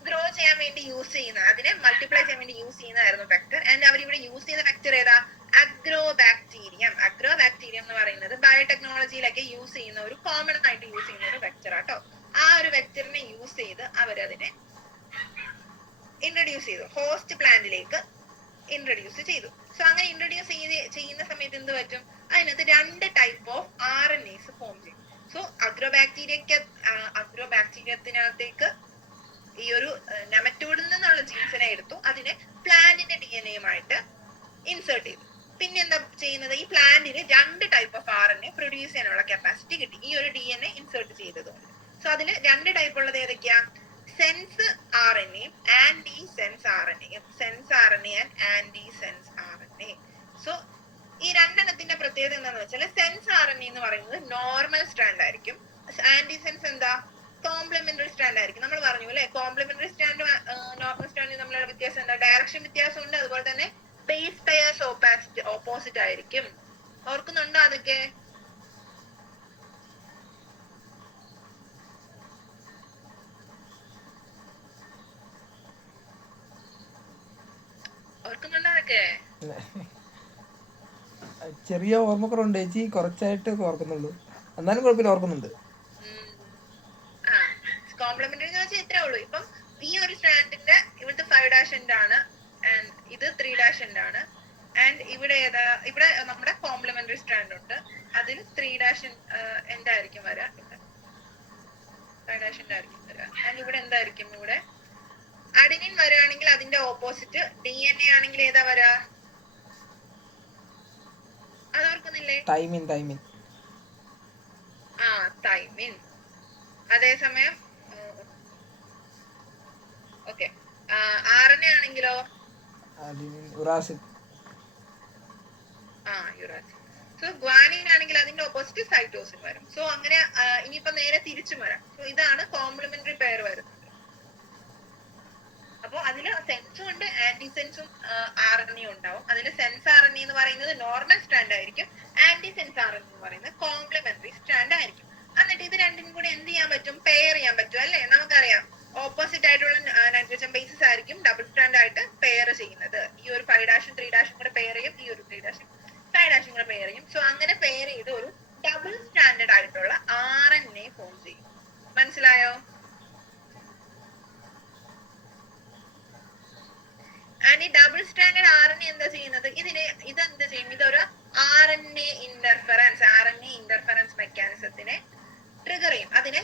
ഗ്രോ ചെയ്യാൻ വേണ്ടി യൂസ് ചെയ്യുന്ന, അതിനെ മൾട്ടിപ്ലൈ ചെയ്യാൻ വേണ്ടി യൂസ് ചെയ്യുന്നതായിരുന്നു വെക്ടർ. ആൻഡ് അവരിവിടെ യൂസ് ചെയ്ത വെക്ടർ ഏതാ? അഗ്രോബാക്ടീരിയം. അഗ്രോബാക്ടീരിയം എന്ന് പറയുന്നത് ബയോടെക്നോളജിയിലൊക്കെ യൂസ് ചെയ്യുന്ന ഒരു കോമൺ ആയിട്ട് യൂസ് ചെയ്യുന്ന ഒരു വെക്ടർ ആട്ടോ. ആ ഒരു വെക്ടറിനെ യൂസ് ചെയ്ത് അവരതിനെ ഇൻട്രൊഡ്യൂസ് ചെയ്തു, ഹോസ്റ്റ് പ്ലാന്റിലേക്ക് ഇൻട്രൊഡ്യൂസ് ചെയ്തു. സോ അങ്ങനെ ഇൻട്രൊഡ്യൂസ് ചെയ്യുന്ന സമയത്ത് എന്ത് പറ്റും? അതിനകത്ത് 2 ടൈപ്പ് ഓഫ് RNAs ഫോം ചെയ്യും. സോ അഗ്രോബാക്ടീരിയത്തിനകത്തേക്ക് ഈ ഒരു നെമറ്റോഡിൽ നിന്നുള്ള ജീൻസിനെ എടുത്തു, അതിനെ പ്ലാന്റിന്റെ DNA-യുമായിട്ട് ഇൻസേർട്ട് ചെയ്തു. പിന്നെ എന്താ ചെയ്യുന്നത്? ഈ പ്ലാന്റിന് 2 ടൈപ്പ് ഓഫ് RNA പ്രൊഡ്യൂസ് ചെയ്യാനുള്ള കപ്പാസിറ്റി കിട്ടി ഈ ഒരു DNA ഇൻസേർട്ട് ചെയ്തതുകൊണ്ട്. സോ അതിൽ 2 ടൈപ്പ് ഉള്ളത് ഏതൊക്കെയാ? Sense RNA, antisense RNA. Sense RNA and antisense RNA. So ഈ 2 എണ്ണത്തിന്റെ പ്രത്യേകത എന്താന്ന് വെച്ചാൽ സെൻസ് RNA എന്ന് പറയുന്നത് നോർമൽ സ്ട്രാൻഡ് ആയിരിക്കും. ആന്റി സെൻസ് എന്താ? കോംപ്ലിമെന്ററി സ്ട്രാൻഡ് ആയിരിക്കും. നമ്മൾ പറഞ്ഞു അല്ലെ, കോംപ്ലിമെന്ററി സ്ട്രാൻഡ് നോർമൽ സ്ട്രാൻഡ് തമ്മിലുള്ള വ്യത്യാസം എന്താ? ഡയറക്ഷൻ വ്യത്യാസമുണ്ട്. അതുപോലെ തന്നെ ബേസ് പെയർസ് ഓപ്പോസിറ്റ് ആയിരിക്കും. ഓർക്കുന്നുണ്ടോ അതൊക്കെ? ഓർക്കുന്നുണ്ടോ അതൊക്കെ? ചെറിയ ഓർമ്മക്കുറവുണ്ട് ചേച്ചി, കുറച്ചായിട്ട് ഓർക്കുന്നുള്ളൂ. എന്നാലും കുഴപ്പമില്ല, ഓർക്കുന്നുണ്ട്. കോംപ്ലിമെന്ററി എന്ന് വെച്ചാൽ ഇത്രേ ഉള്ളൂ. ഇപ്പം ഈ ഒരു സ്ട്രാൻഡിന്റെ ഇവിടുത്തെ 5' എൻഡ് ആണ്, ആൻഡ് ഇത് 3' എൻഡ് ആണ്. ആൻഡ് ഇവിടെ ഇവിടെ നമ്മുടെ കോംപ്ലിമെന്ററി സ്ട്രാൻഡ് ഉണ്ട്, അതിൽ 3' എൻഡ് ആയിരിക്കും വരാ, 5' എൻഡ് ആയിരിക്കും വരാ. ആൻഡ് ഇവിടെ എന്തായിരിക്കും? ഇവിടെ അഡിനിൻ വരികയാണെങ്കിൽ അതിന്റെ ഓപ്പോസിറ്റ് DNA ആണെങ്കിൽ ഏതാ വരാ? അതോർക്കുന്നില്ലേ? തൈമിൻ. ആ, തൈമിൻ. അതേസമയം ഓക്കെ, RNA ആണെങ്കിലോ? യുറാസിൽ. യുറാസിൽ. സോ ഗ്വാനിൻ ആണെങ്കിൽ അതിന്റെ ഓപ്പോസിറ്റ് സൈറ്റോസിൻ വരും. സോ അങ്ങനെ ഇനിയിപ്പോ നേരെ തിരിച്ചും വരാം. സോ ഇതാണ് കോംപ്ലിമെന്ററി പെയർ വരുന്നത്. അപ്പൊ അതില് സെൻസും ഉണ്ട്, ആന്റിസെൻസും RNA ഉണ്ടാവും. അതിൽ സെൻസ് RNA എന്ന് പറയുന്നത് നോർമൽ സ്ട്രാൻഡ് ആയിരിക്കും, ആന്റിസെൻസ് RNA എന്ന് പറയുന്നത് കോംപ്ലിമെന്ററി സ്ട്രാൻഡ് ആയിരിക്കും. എന്നിട്ട് ഇത് രണ്ടിനും കൂടി എന്ത് ചെയ്യാൻ പറ്റും? പെയർ ചെയ്യാൻ പറ്റും അല്ലേ? നമുക്കറിയാം ഓപ്പോസിറ്റ് ആയിട്ടുള്ള നൈട്രജൻ ബേസസ് ആയിരിക്കും ഡബിൾ സ്ട്രാൻഡ് ആയിട്ട് പെയർ ചെയ്യുന്നത്. ഈ ഒരു 5' 3' കൂടെ പെയർ ചെയ്യും, ഈ ഒരു 3' 5' കൂടെ പെയർ ചെയ്യും. സോ അങ്ങനെ പെയർ ചെയ്ത് ഒരു ഡബിൾ സ്റ്റാൻഡേർഡ് ആയിട്ടുള്ള RNA ഫോം ചെയ്യും. മനസ്സിലായോ? ആൻഡ് ഈ ഡബിൾ സ്റ്റാൻഡേർഡ് RNA എന്താ ചെയ്യുന്നത്? ഇതെന്ത് ചെയ്യും? ഇതൊരു RNA ഇന്റർഫെറൻസ് മെക്കാനിസത്തിനെ ട്രിഗർ ചെയ്യും, അതിനെ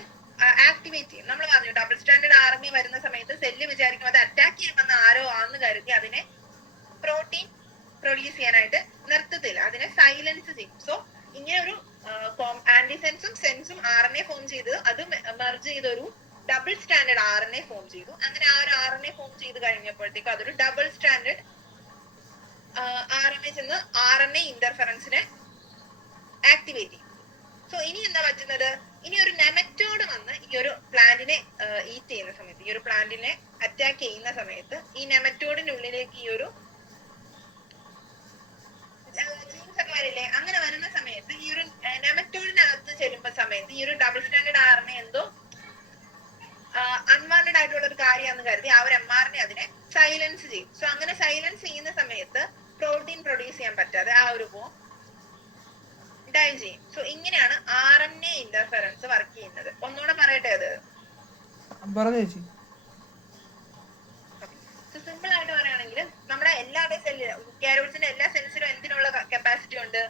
ആക്ടിവേറ്റ് ചെയ്യും. നമ്മൾ പറഞ്ഞു ഡബിൾ സ്റ്റാൻഡേർഡ് RNA വരുന്ന സമയത്ത് സെല്ല് വിചാരിക്കും അത് അറ്റാക്ക് ചെയ്യുമെന്ന് ആരോ ആന്ന് കരുതി അതിനെ പ്രോട്ടീൻ പ്രൊഡ്യൂസ് ചെയ്യാനായിട്ട് നിർത്തത്തില്ല, അതിനെ സൈലൻസ് ചെയ്യും. സോ ഇങ്ങനെ ഒരു ആന്റിസെൻസും സെൻസും RNA ഫോം ചെയ്ത് അത് മെർജ് ചെയ്തൊരു ഡബിൾ സ്റ്റാൻഡേർഡ് RNA ഫോം ചെയ്തു. അങ്ങനെ ആ ഒരു RNA ഫോം ചെയ്ത് കഴിഞ്ഞപ്പോഴത്തേക്ക് അതൊരു ഡബിൾ സ്റ്റാൻഡേർഡ് RNA ചെന്ന് RNA ഇന്റർഫെറൻസിനെ ആക്ടിവേറ്റ് ചെയ്യും. സോ ഇനി എന്താ പറ്റുന്നത്? ഇനി ഒരു നെമറ്റോഡ് വന്ന് ഈ ഒരു പ്ലാന്റിനെ ഈറ്റ് ചെയ്യുന്ന സമയത്ത്, ഈ ഒരു പ്ലാന്റിനെ അറ്റാക്ക് ചെയ്യുന്ന സമയത്ത് ഈ നെമറ്റോഡിന്റെ ഉള്ളിലേക്ക് ഈ ഒരു ജീൻസ് ഒക്കെ വരില്ലേ? അങ്ങനെ വരുന്ന സമയത്ത് ഈ ഒരു നെമറ്റോഡിനകത്ത് ചെല്ലുമ്പോ സമയത്ത് ഈ ഒരു ഡബിൾ സ്റ്റാൻഡേർഡ് RNA എന്തോ അൺവാണ്ടഡ് ആയിട്ടുള്ള ഒരു കാര്യമാണെന്ന് കരുതി ആ ഒരു mRNA അതിനെ സൈലൻസ് ചെയ്യും. സോ അങ്ങനെ സൈലൻസ് ചെയ്യുന്ന സമയത്ത് പ്രോട്ടീൻ പ്രൊഡ്യൂസ് ചെയ്യാൻ പറ്റാതെ ആ ഒരു ബോം ഡൈ ചെയ്യും. സോ ഇങ്ങനെയാണ് RNA ഇന്റർഫെറൻസ് വർക്ക് ചെയ്യുന്നത്. ഒന്നുകൂടെ പറയട്ടെ അത്. സിമ്പിൾ ആയിട്ട് പറയുകയാണെങ്കിൽ നമ്മുടെ എല്ലാവരുടെയും സെല്ലിലും യൂക്കാരിയോട്സിന്റെ എല്ലാ സെൽസിലും എന്തിനുള്ള കപ്പാസിറ്റി ഉണ്ട്?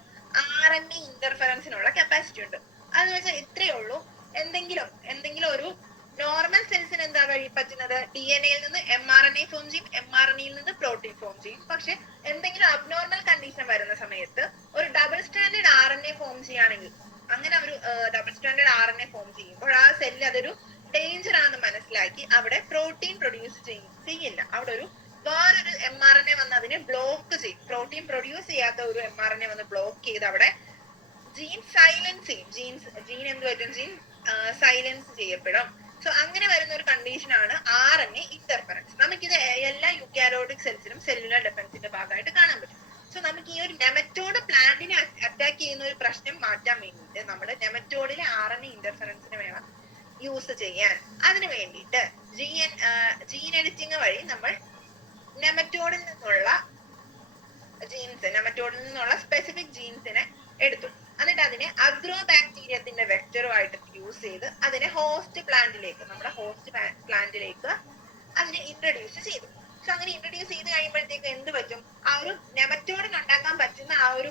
RNA ഇന്റർഫെറൻസിനുള്ള കപ്പാസിറ്റി ഉണ്ട്. അതെന്ന് വെച്ചാൽ ഇത്രയേ ഉള്ളൂ. എന്തെങ്കിലും ഒരു നോർമൽ സെൽസിന് എന്താ പറ്റുന്നത്? DNA യിൽ നിന്ന് mRNA ഫോം ചെയ്യും, mRNA യിൽ നിന്ന് പ്രോട്ടീൻ ഫോം ചെയ്യും. പക്ഷെ എന്തെങ്കിലും അബ്നോർമൽ കണ്ടീഷൻ വരുന്ന സമയത്ത് ഒരു ഡബിൾ സ്റ്റാൻഡേർഡ് RNA ഫോം ചെയ്യുകയാണെങ്കിൽ, അങ്ങനെ ഒരു ഡബിൾ സ്റ്റാൻഡേർഡ് RNA ഫോം ചെയ്യുമ്പോൾ ആ സെല്ല് അതൊരു ഡേഞ്ചർ ആണെന്ന് മനസ്സിലാക്കി അവിടെ പ്രോട്ടീൻ പ്രൊഡ്യൂസ് ചെയ്യില്ല. അവിടെ ഒരു വേറൊരു mRNA വന്ന് അതിനെ ബ്ലോക്ക് ചെയ്യും. പ്രോട്ടീൻ പ്രൊഡ്യൂസ് ചെയ്യാത്ത ഒരു mRNA വന്ന് ബ്ലോക്ക് ചെയ്ത് അവിടെ ജീൻ സൈലൻസ് ചെയ്യും. ജീൻ എന്ത് പറ്റും? ജീൻ സൈലൻസ് ചെയ്യപ്പെടും. സോ അങ്ങനെ വരുന്ന ഒരു കണ്ടീഷൻ ആണ് RNA ഇന്റർഫെറൻസ്. നമുക്കിത് എല്ലാ യൂക്കാരിയോട്ടിക് സെൽസിലും സെല്ലുലാർ ഡിഫൻസിന്റെ ഭാഗമായിട്ട് കാണാൻ പറ്റും. സോ നമുക്ക് ഈ ഒരു നെമറ്റോഡ് പ്ലാന്റിനെ അറ്റാക്ക് ചെയ്യുന്ന ഒരു പ്രശ്നം മാറ്റാൻ വേണ്ടിയിട്ട് നമ്മൾ നെമറ്റോഡിലെ RNA ഇന്റർഫെറൻസിന് വേണം യൂസ് ചെയ്യാൻ. അതിനു വേണ്ടിയിട്ട് ജീൻ എഡിറ്റിംഗ് വഴി നമ്മൾ നെമറ്റോഡിൽ നിന്നുള്ള സ്പെസിഫിക് ജീൻസിനെ എടുത്തു. എന്നിട്ട് അതിനെ അഗ്രോ ബാക്ടീരിയത്തിന്റെ വെക്ടറുമായിട്ട് യൂസ് ചെയ്ത് അതിനെ നമ്മുടെ ഹോസ്റ്റ് പ്ലാന്റിലേക്ക് അതിനെ ഇൻട്രൊഡ്യൂസ് ചെയ്തു. സോ അങ്ങനെ ഇൻട്രൊഡ്യൂസ് ചെയ്ത് കഴിയുമ്പോഴത്തേക്ക് എന്ത് പറ്റും? ആ ഒരു നെമറ്റോഡിന് ഉണ്ടാക്കാൻ പറ്റുന്ന ആ ഒരു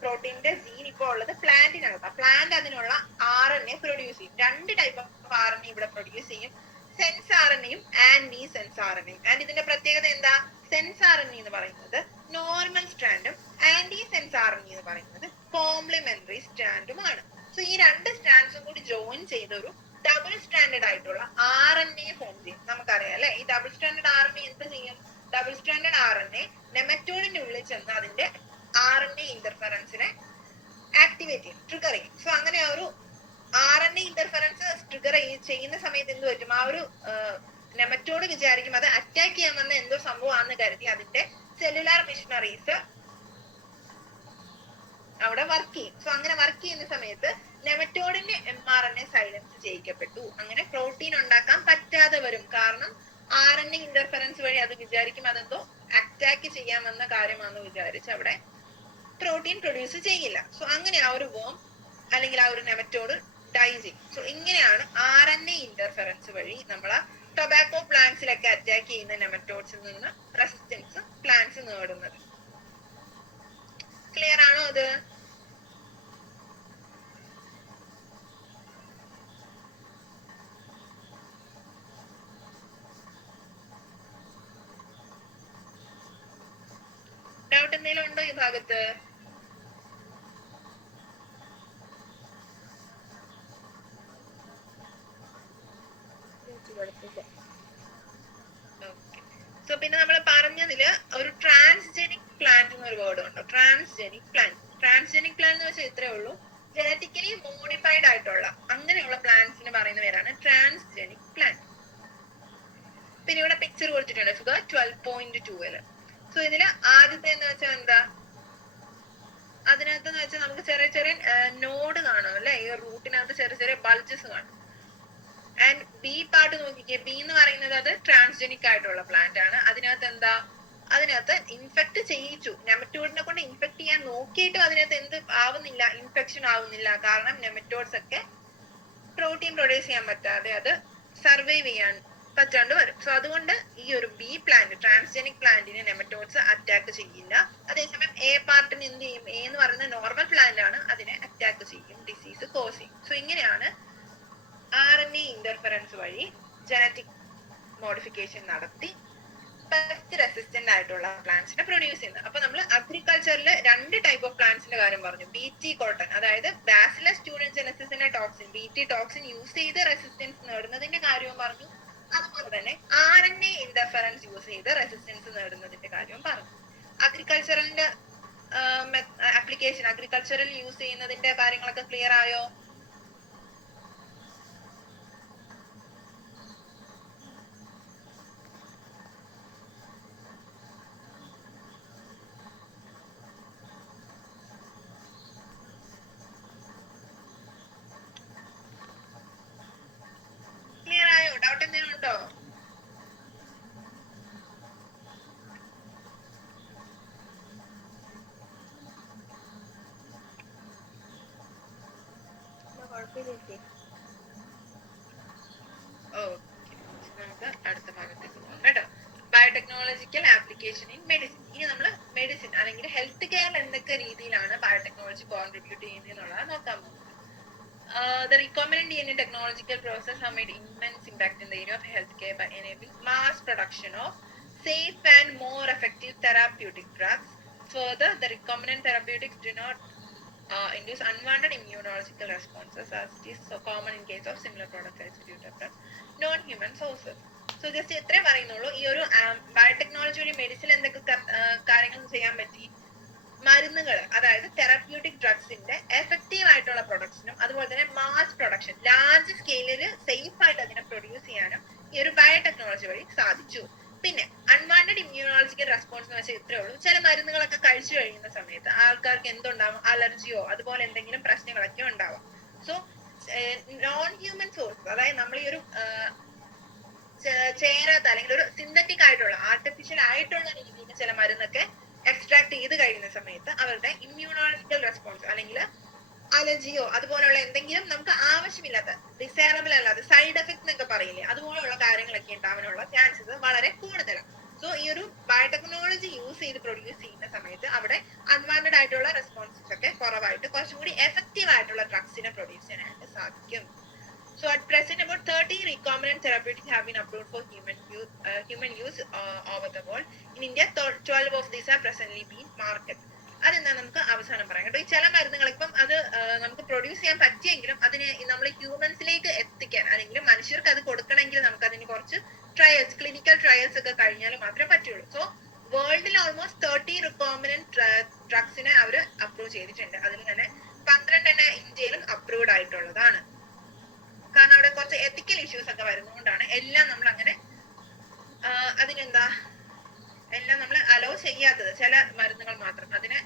പ്രോട്ടീന്റെ ജീൻ ഇപ്പോൾ ഉള്ളത് പ്ലാന്റിനകത്താണ്. പ്ലാന്റ് അതിനുള്ള RNA പ്രൊഡ്യൂസ് ചെയ്യും. 2 ടൈപ്പ് ഓഫ് RNA ഇവിടെ പ്രൊഡ്യൂസ് ചെയ്യും, സെൻസ് RNAയും ആന്റി സെൻസ് RNAയും. ആൻഡ് ഇതിന്റെ പ്രത്യേകത എന്താ? സെൻസ് RNA എന്ന് പറയുന്നത് നോർമൽ സ്ട്രാൻഡും ആന്റി സെൻസ് RNA എന്ന് പറയുന്നത് കോംപ്ലിമെന്ററി സ്ട്രാൻഡുമാണ്. സോ ഈ 2 സ്ട്രാൻഡ്സും കൂടി ജോയിൻ ചെയ്ത ഒരു ഡബിൾ സ്റ്റാൻഡേർഡ് ആയിട്ടുള്ള RNA ഫോം ചെയ്യും. നമുക്കറിയാം അല്ലെ? ഈ ഡബിൾ സ്റ്റാൻഡേർഡ് RNA എന്ത് ചെയ്യും? ഡബിൾ സ്റ്റാൻഡേർഡ് RNA നെമറ്റോഡിന്റെ ഉള്ളിൽ ചെന്ന് അതിന്റെ RNA ഇന്റർഫെറൻസിനെ ആക്ടിവേറ്റ് ചെയ്യും, ട്രിഗർ ചെയ്യും. സോ അങ്ങനെ ഒരു RNA ഇന്റർഫെറൻസ് ട്രിഗർ ചെയ്യുന്ന സമയത്ത് എന്ത് പറ്റും? ആ ഒരു നെമറ്റോഡ് വിചാരിക്കും അത് അറ്റാക്ക് ചെയ്യാൻ വന്ന എന്തോ സംഭവമാണെന്ന് കരുതി അതിന്റെ സെല്ലുലാർ മിഷനറീസ് അവിടെ വർക്ക് ചെയ്യും. സോ അങ്ങനെ വർക്ക് ചെയ്യുന്ന സമയത്ത് നെമറ്റോഡിന്റെ mRNA സൈലൻസ് ചെയ്യിക്കപ്പെട്ടു. അങ്ങനെ പ്രോട്ടീൻ ഉണ്ടാക്കാൻ പറ്റാതെ വരും. കാരണം RNA ഇന്റർഫെറൻസ് വഴി അത് വിചാരിക്കും അതെന്തോ അറ്റാക്ക് ചെയ്യാമെന്ന കാര്യമാണെന്ന് വിചാരിച്ച് അവിടെ പ്രോട്ടീൻ പ്രൊഡ്യൂസ് ചെയ്യില്ല. സോ അങ്ങനെ ആ ഒരു വോം അല്ലെങ്കിൽ ആ ഒരു നെമറ്റോഡ് ഡൈ ചെയ്യും. സോ ഇങ്ങനെയാണ് RNA ഇന്റർഫെറൻസ് വഴി നമ്മൾ ടൊബാക്കോ പ്ലാന്റ്സിലൊക്കെ അറ്റാക്ക് ചെയ്യുന്ന നെമറ്റോഡ്സിൽ നിന്ന് റെസിസ്റ്റൻസ് പ്ലാന്റ്സ് നേടുന്നത്. ക്ലിയർ ആണോ അത്? ഡൗട്ട് എന്തെങ്കിലും ഉണ്ടോ ഈ ഭാഗത്ത്? സോ പിന്നെ നമ്മൾ പറഞ്ഞതില് ഒരു ട്രാൻസ്ജെനിക് പ്ലാന്റ് എന്നൊരു വേർഡ് ഉണ്ടോ? Transgenic plant. ട്രാൻസ്ജെനിക് പ്ലാന്റ് എന്ന് വെച്ചാൽ ഇത്രേ ഉള്ളൂ, ജനറ്റിക്കലി മോഡിഫൈഡ് ആയിട്ടുള്ള അങ്ങനെയുള്ള പ്ലാന്റ്സിന് പറയുന്ന പേരാണ് ട്രാൻസ്ജെനിക് പ്ലാന്റ്. പിന്നെ ഇവിടെ പിക്ചർ കൊടുത്തിട്ടുണ്ട് ഫിഗർ 12.2. സോ ഇതില് ആദ്യത്തെ എന്ന് വെച്ചാൽ എന്താ, അതിനകത്ത് വെച്ചാൽ നമുക്ക് ചെറിയ ചെറിയ നോഡ് കാണും അല്ലെ, ഈ റൂട്ടിനകത്ത് ചെറിയ ചെറിയ ബൾജസ് കാണും. ആൻഡ് ബി പാർട്ട് നോക്കിക്കേ, ബി എന്ന് പറയുന്നത് അത് ട്രാൻസ്ജെനിക് ആയിട്ടുള്ള പ്ലാന്റ് ആണ്. അതിനകത്ത് എന്താ, അതിനകത്ത് ഇൻഫെക്ട് ചെയ്യിച്ചു, നെമറ്റോഡിനെ കൊണ്ട് ഇൻഫെക്ട് ചെയ്യാൻ നോക്കിയിട്ടും അതിനകത്ത് എന്ത് ആവുന്നില്ല, ഇൻഫെക്ഷൻ ആവുന്നില്ല. കാരണം നെമറ്റോഡ്സ് ഒക്കെ പ്രോട്ടീൻ പ്രൊഡ്യൂസ് ചെയ്യാൻ പറ്റാതെ അത് സർവൈവ് ചെയ്യാൻ പറ്റാണ്ട് വരും. സോ അതുകൊണ്ട് ഈ ഒരു B plant, transgenic പ്ലാന്റിനെ nematodes attack ചെയ്യില്ല. അതേസമയം എ പാർട്ടിന് എന്ത് ചെയ്യും, എ എന്ന് പറയുന്നത് നോർമൽ പ്ലാന്റ് ആണ്, അതിനെ അറ്റാക്ക് ചെയ്യും, ഡിസീസ് കോസ് ചെയ്യും. സോ ഇങ്ങനെയാണ് RNA ഇന്റർഫറൻസ് വഴി ജനറ്റിക് മോഡിഫിക്കേഷൻ നടത്തി പെസ്റ്റ് റെസിസ്റ്റന്റ് ആയിട്ടുള്ള പ്ലാന്റ്സിനെ പ്രൊഡ്യൂസ് ചെയ്യുന്നത്. അപ്പൊ നമ്മൾ അഗ്രികൾച്ചറിൽ 2 ടൈപ്പ് ഓഫ് പ്ലാന്റ്സിന്റെ കാര്യം പറഞ്ഞു. BT കോട്ടൺ, അതായത് ബാസിലസ് ട്യൂറിൻജെനസിസിന്റെ ടോക്സിൻ, BT ടോക്സിൻ യൂസ് ചെയ്ത് റെസിസ്റ്റൻസ് നേടുന്നതിന്റെ കാര്യവും പറഞ്ഞു. അതുപോലെ തന്നെ RNA ഇന്റർഫറൻസ് യൂസ് ചെയ്ത് റെസിസ്റ്റൻസ് നേടുന്നതിന്റെ കാര്യവും പറഞ്ഞു. അഗ്രികൾച്ചറിന്റെ ആപ്ലിക്കേഷൻ, അഗ്രികൾച്ചറിൽ യൂസ് ചെയ്യുന്നതിന്റെ കാര്യങ്ങളൊക്കെ ക്ലിയർ ആയോ? ക്ലിയർ ആയോ? ഡൗട്ട് എന്തെങ്കിലും ഉണ്ടോ? നമുക്ക് അടുത്ത ഭാഗത്തേക്ക് പോകാം കേട്ടോ. Biotechnological application in medicine. ഇനി നമ്മൾ മെഡിസിൻ അല്ലെങ്കിൽ ഹെൽത്ത് കെയറിൽ എന്തൊക്കെ രീതിയിലാണ് ബയോടെക്നോളജി കോൺട്രിബ്യൂട്ട് ചെയ്യുന്നത് എന്നുള്ളത് നോക്കാൻ പോകും. The recombinant DNA technological process have made immense impact in the area of healthcare by enabling mass production of safe and more effective therapeutic drugs. Further, the recombinant therapeutics do not induce unwanted immunological responses as it is so common in case of similar products distributed from non-human sources. So just ഇത്രേ പറയുന്നുള്ളൂ. ഈ ഒരു biotechnology വഴി medicine എന്തൊക്കെ കാര്യങ്ങൾ ചെയ്യാൻ പറ്റി, മരുന്നുകൾ അതായത് തെറാപ്യൂട്ടിക് ഡ്രഗ്സിന്റെ എഫക്റ്റീവ് ആയിട്ടുള്ള പ്രൊഡക്ഷനും അതുപോലെ തന്നെ മാസ് പ്രൊഡക്ഷൻ, ലാർജ് സ്കെയിലിൽ സേഫ് ആയിട്ട് അതിനെ പ്രൊഡ്യൂസ് ചെയ്യാനും ഈ ഒരു ബയോടെക്നോളജി വഴി സാധിച്ചു. പിന്നെ അൺവാണ്ടഡ് ഇമ്മ്യൂണോളജിക്കൽ റെസ്പോൺസ് എന്ന് വെച്ചാൽ ഇത്രേ ഉള്ളൂ. ചില മരുന്നുകളൊക്കെ കഴിച്ചു കഴിയുന്ന സമയത്ത് ആൾക്കാർക്ക് എന്തുണ്ടാവും, അലർജിയോ അതുപോലെ എന്തെങ്കിലും പ്രശ്നങ്ങളൊക്കെ ഉണ്ടാവാം. സോ നോൺ ഹ്യൂമൻ സോഴ്സ്, അതായത് നമ്മൾ ഈ ഒരു ചേരാത്ത അല്ലെങ്കിൽ ഒരു സിന്തറ്റിക് ആയിട്ടുള്ള ആർട്ടിഫിഷ്യൽ ആയിട്ടുള്ള രീതിയിൽ ചില മരുന്നൊക്കെ എക്സ്ട്രാക്ട് ചെയ്ത് കഴിയുന്ന സമയത്ത് അവരുടെ ഇമ്മ്യൂണോളജിക്കൽ റെസ്പോൺസ് അല്ലെങ്കിൽ അലർജിയോ അതുപോലുള്ള എന്തെങ്കിലും നമുക്ക് ആവശ്യമില്ലാത്ത, ഡിസൈറബിൾ അല്ലാതെ സൈഡ് എഫക്ട് എന്നൊക്കെ പറയില്ലേ, അതുപോലുള്ള കാര്യങ്ങളൊക്കെ ഉണ്ടാവാനുള്ള ചാൻസസ് വളരെ കൂടുതലാണ്. സോ ഈ ഒരു ബയോടെക്നോളജി യൂസ് ചെയ്ത് പ്രൊഡ്യൂസ് ചെയ്യുന്ന സമയത്ത് അവിടെ അൺവാണ്ടഡ് ആയിട്ടുള്ള റെസ്പോൺസസ് ഒക്കെ കുറവായിട്ട് കുറച്ചും കൂടി എഫക്റ്റീവ് ആയിട്ടുള്ള ഡ്രഗ്സിനെ പ്രൊഡ്യൂസ് ചെയ്യാനായിട്ട് സാധിക്കും. So at present, about 30 recombinant therapeutics have been approved for human use over the world. In India, 12 of these are presently being marketed. അതെന്താ നമുക്ക് അവസാനം പറയാം കേട്ടോ. ഈ ചില മരുന്നുകൾ ഇപ്പം അത് നമുക്ക് പ്രൊഡ്യൂസ് ചെയ്യാൻ പറ്റിയെങ്കിലും അതിനെ നമ്മൾ ഹ്യൂമൻസിലേക്ക് എത്തിക്കാൻ അല്ലെങ്കിൽ മനുഷ്യർക്ക് അത് കൊടുക്കണമെങ്കിൽ നമുക്ക് അതിന് കുറച്ച് ട്രയൽസ്, ക്ലിനിക്കൽ ട്രയൽസ് ഒക്കെ കഴിഞ്ഞാൽ മാത്രമേ പറ്റുള്ളൂ. സോ വേൾഡിൽ ഓൾമോസ്റ്റ് 30 റിക്കോമിനന്റ് ഡ്രഗ്സിനെ അവർ അപ്രൂവ് ചെയ്തിട്ടുണ്ട്. അതിൽ തന്നെ 12 ഇന്ത്യയിലും അപ്രൂവ്ഡ് ആയിട്ടുള്ളതാണ്. കാരണം അവിടെ കുറച്ച് എത്തിക്കൽ ഇഷ്യൂസ് ഒക്കെ വരുന്നതുകൊണ്ടാണ് എല്ലാം നമ്മൾ അങ്ങനെ അതിനെന്താ എല്ലാം നമ്മൾ അലോ ചെയ്യാത്തത്. ചില മരുന്നുകൾ മാത്രം അതിനെ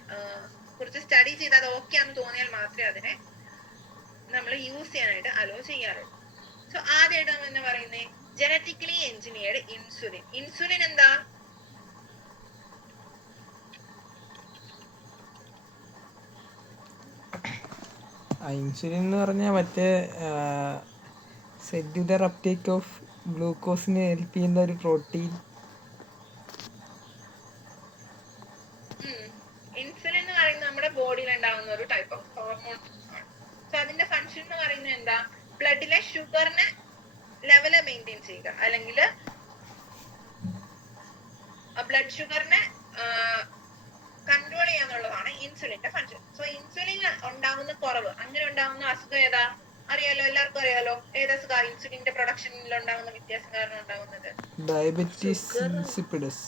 കുറിച്ച് സ്റ്റഡി ചെയ്ത് അത് ഓക്കെ ആണെന്ന് തോന്നിയാൽ മാത്രമേ അതിനെ നമ്മൾ യൂസ് ചെയ്യാനായിട്ട് അലോ ചെയ്യാറുള്ളൂ. സോ ആദ്യമായിട്ട് നമ്മൾ എന്താ പറയുന്നത്, ജനറ്റിക്കലി എഞ്ചിനീയർഡ് ഇൻസുലിൻ. ഇൻസുലിൻ എന്താ, ഇൻസുലിൻ എന്ന് പറഞ്ഞാൽ മറ്റേ സെല്ലുലർ അപ്ടേക്ക് ഓഫ് ഗ്ലൂക്കോസിനെ ഹെൽപ്പ് ചെയ്യുന്ന ഒരു പ്രോട്ടീൻ. ഇൻസുലിൻ എന്ന് പറയുന്നത് നമ്മുടെ ബോഡിയിൽ ഉണ്ടാകുന്ന ഒരു ടൈപ്പ് ഓഫ് ഹോർമോൺ ആണ്. സോ അതിന്റെ ഫംഗ്ഷൻ എന്ന് പറയുന്നത് എന്താ, ബ്ലഡിലെ ഷുഗറിനെ ലെവല് മെയിൻറ്റെയിൻ ചെയ്യുക, അല്ലെങ്കിൽ ബ്ലഡ് ഷുഗറിനെ കൺട്രോൾ ചെയ്യാന്നുള്ളതാണ് ഇൻസുലിന്റെ ഫംഗ്ഷൻ. സോ ഇൻസുലിൻ ഉണ്ടാകുന്ന കുറവ്, അങ്ങനെ ഉണ്ടാകുന്ന അസുഖം ഏതാ അറിയാലോ, എല്ലാവർക്കും അറിയാലോ. ഏതസുഖ ഇൻസുലിന്റെ പ്രൊഡക്ഷനിൽ ഉണ്ടാകുന്ന വ്യത്യാസം കാരണം ഉണ്ടാകുന്നത്? Diabetes insipidus.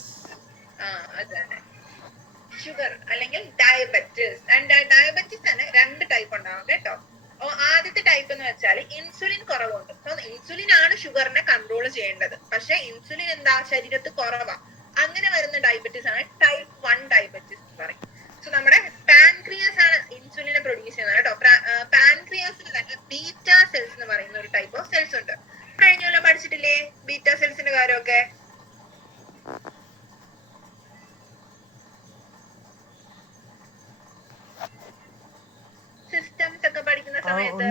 അത് തന്നെ, ഷുഗർ അല്ലെങ്കിൽ ഡയബറ്റിസ്. ആൻഡ് ഡയബറ്റിസ് തന്നെ രണ്ട് ടൈപ്പ് ഉണ്ടാവും കേട്ടോ. ആദ്യത്തെ ടൈപ്പ് എന്ന് വെച്ചാൽ ഇൻസുലിൻ കുറവുണ്ട്. സോ ഇൻസുലിൻ ആണ് ഷുഗറിനെ കൺട്രോൾ ചെയ്യേണ്ടത്, പക്ഷെ ഇൻസുലിൻ എന്താ ശരീരത്ത് കുറവാ. അങ്ങനെ വരുന്ന ഡയബറ്റീസ് ആണ് ടൈപ്പ് 1 ഡയബറ്റീസ് എന്ന് പറയും. സോ നമ്മുടെ പാൻക്രിയാസ് ആണ് ഇൻസുലിനെ പ്രൊഡ്യൂസ് ചെയ്യുന്നത് കേട്ടോ. പാൻക്രിയാസിൽ തന്നെ ബീറ്റ സെൽസ് എന്ന് പറയുന്ന ഒരു ടൈപ്പ് ഓഫ് സെൽസ് ഉണ്ട്. കഴിഞ്ഞ കൊല്ലം പഠിച്ചിട്ടില്ലേ ബീറ്റ സെൽസിന്റെ കാര്യമൊക്കെ? സിസ്റ്റംസ് ഒക്കെ പഠിക്കുന്ന സമയത്ത്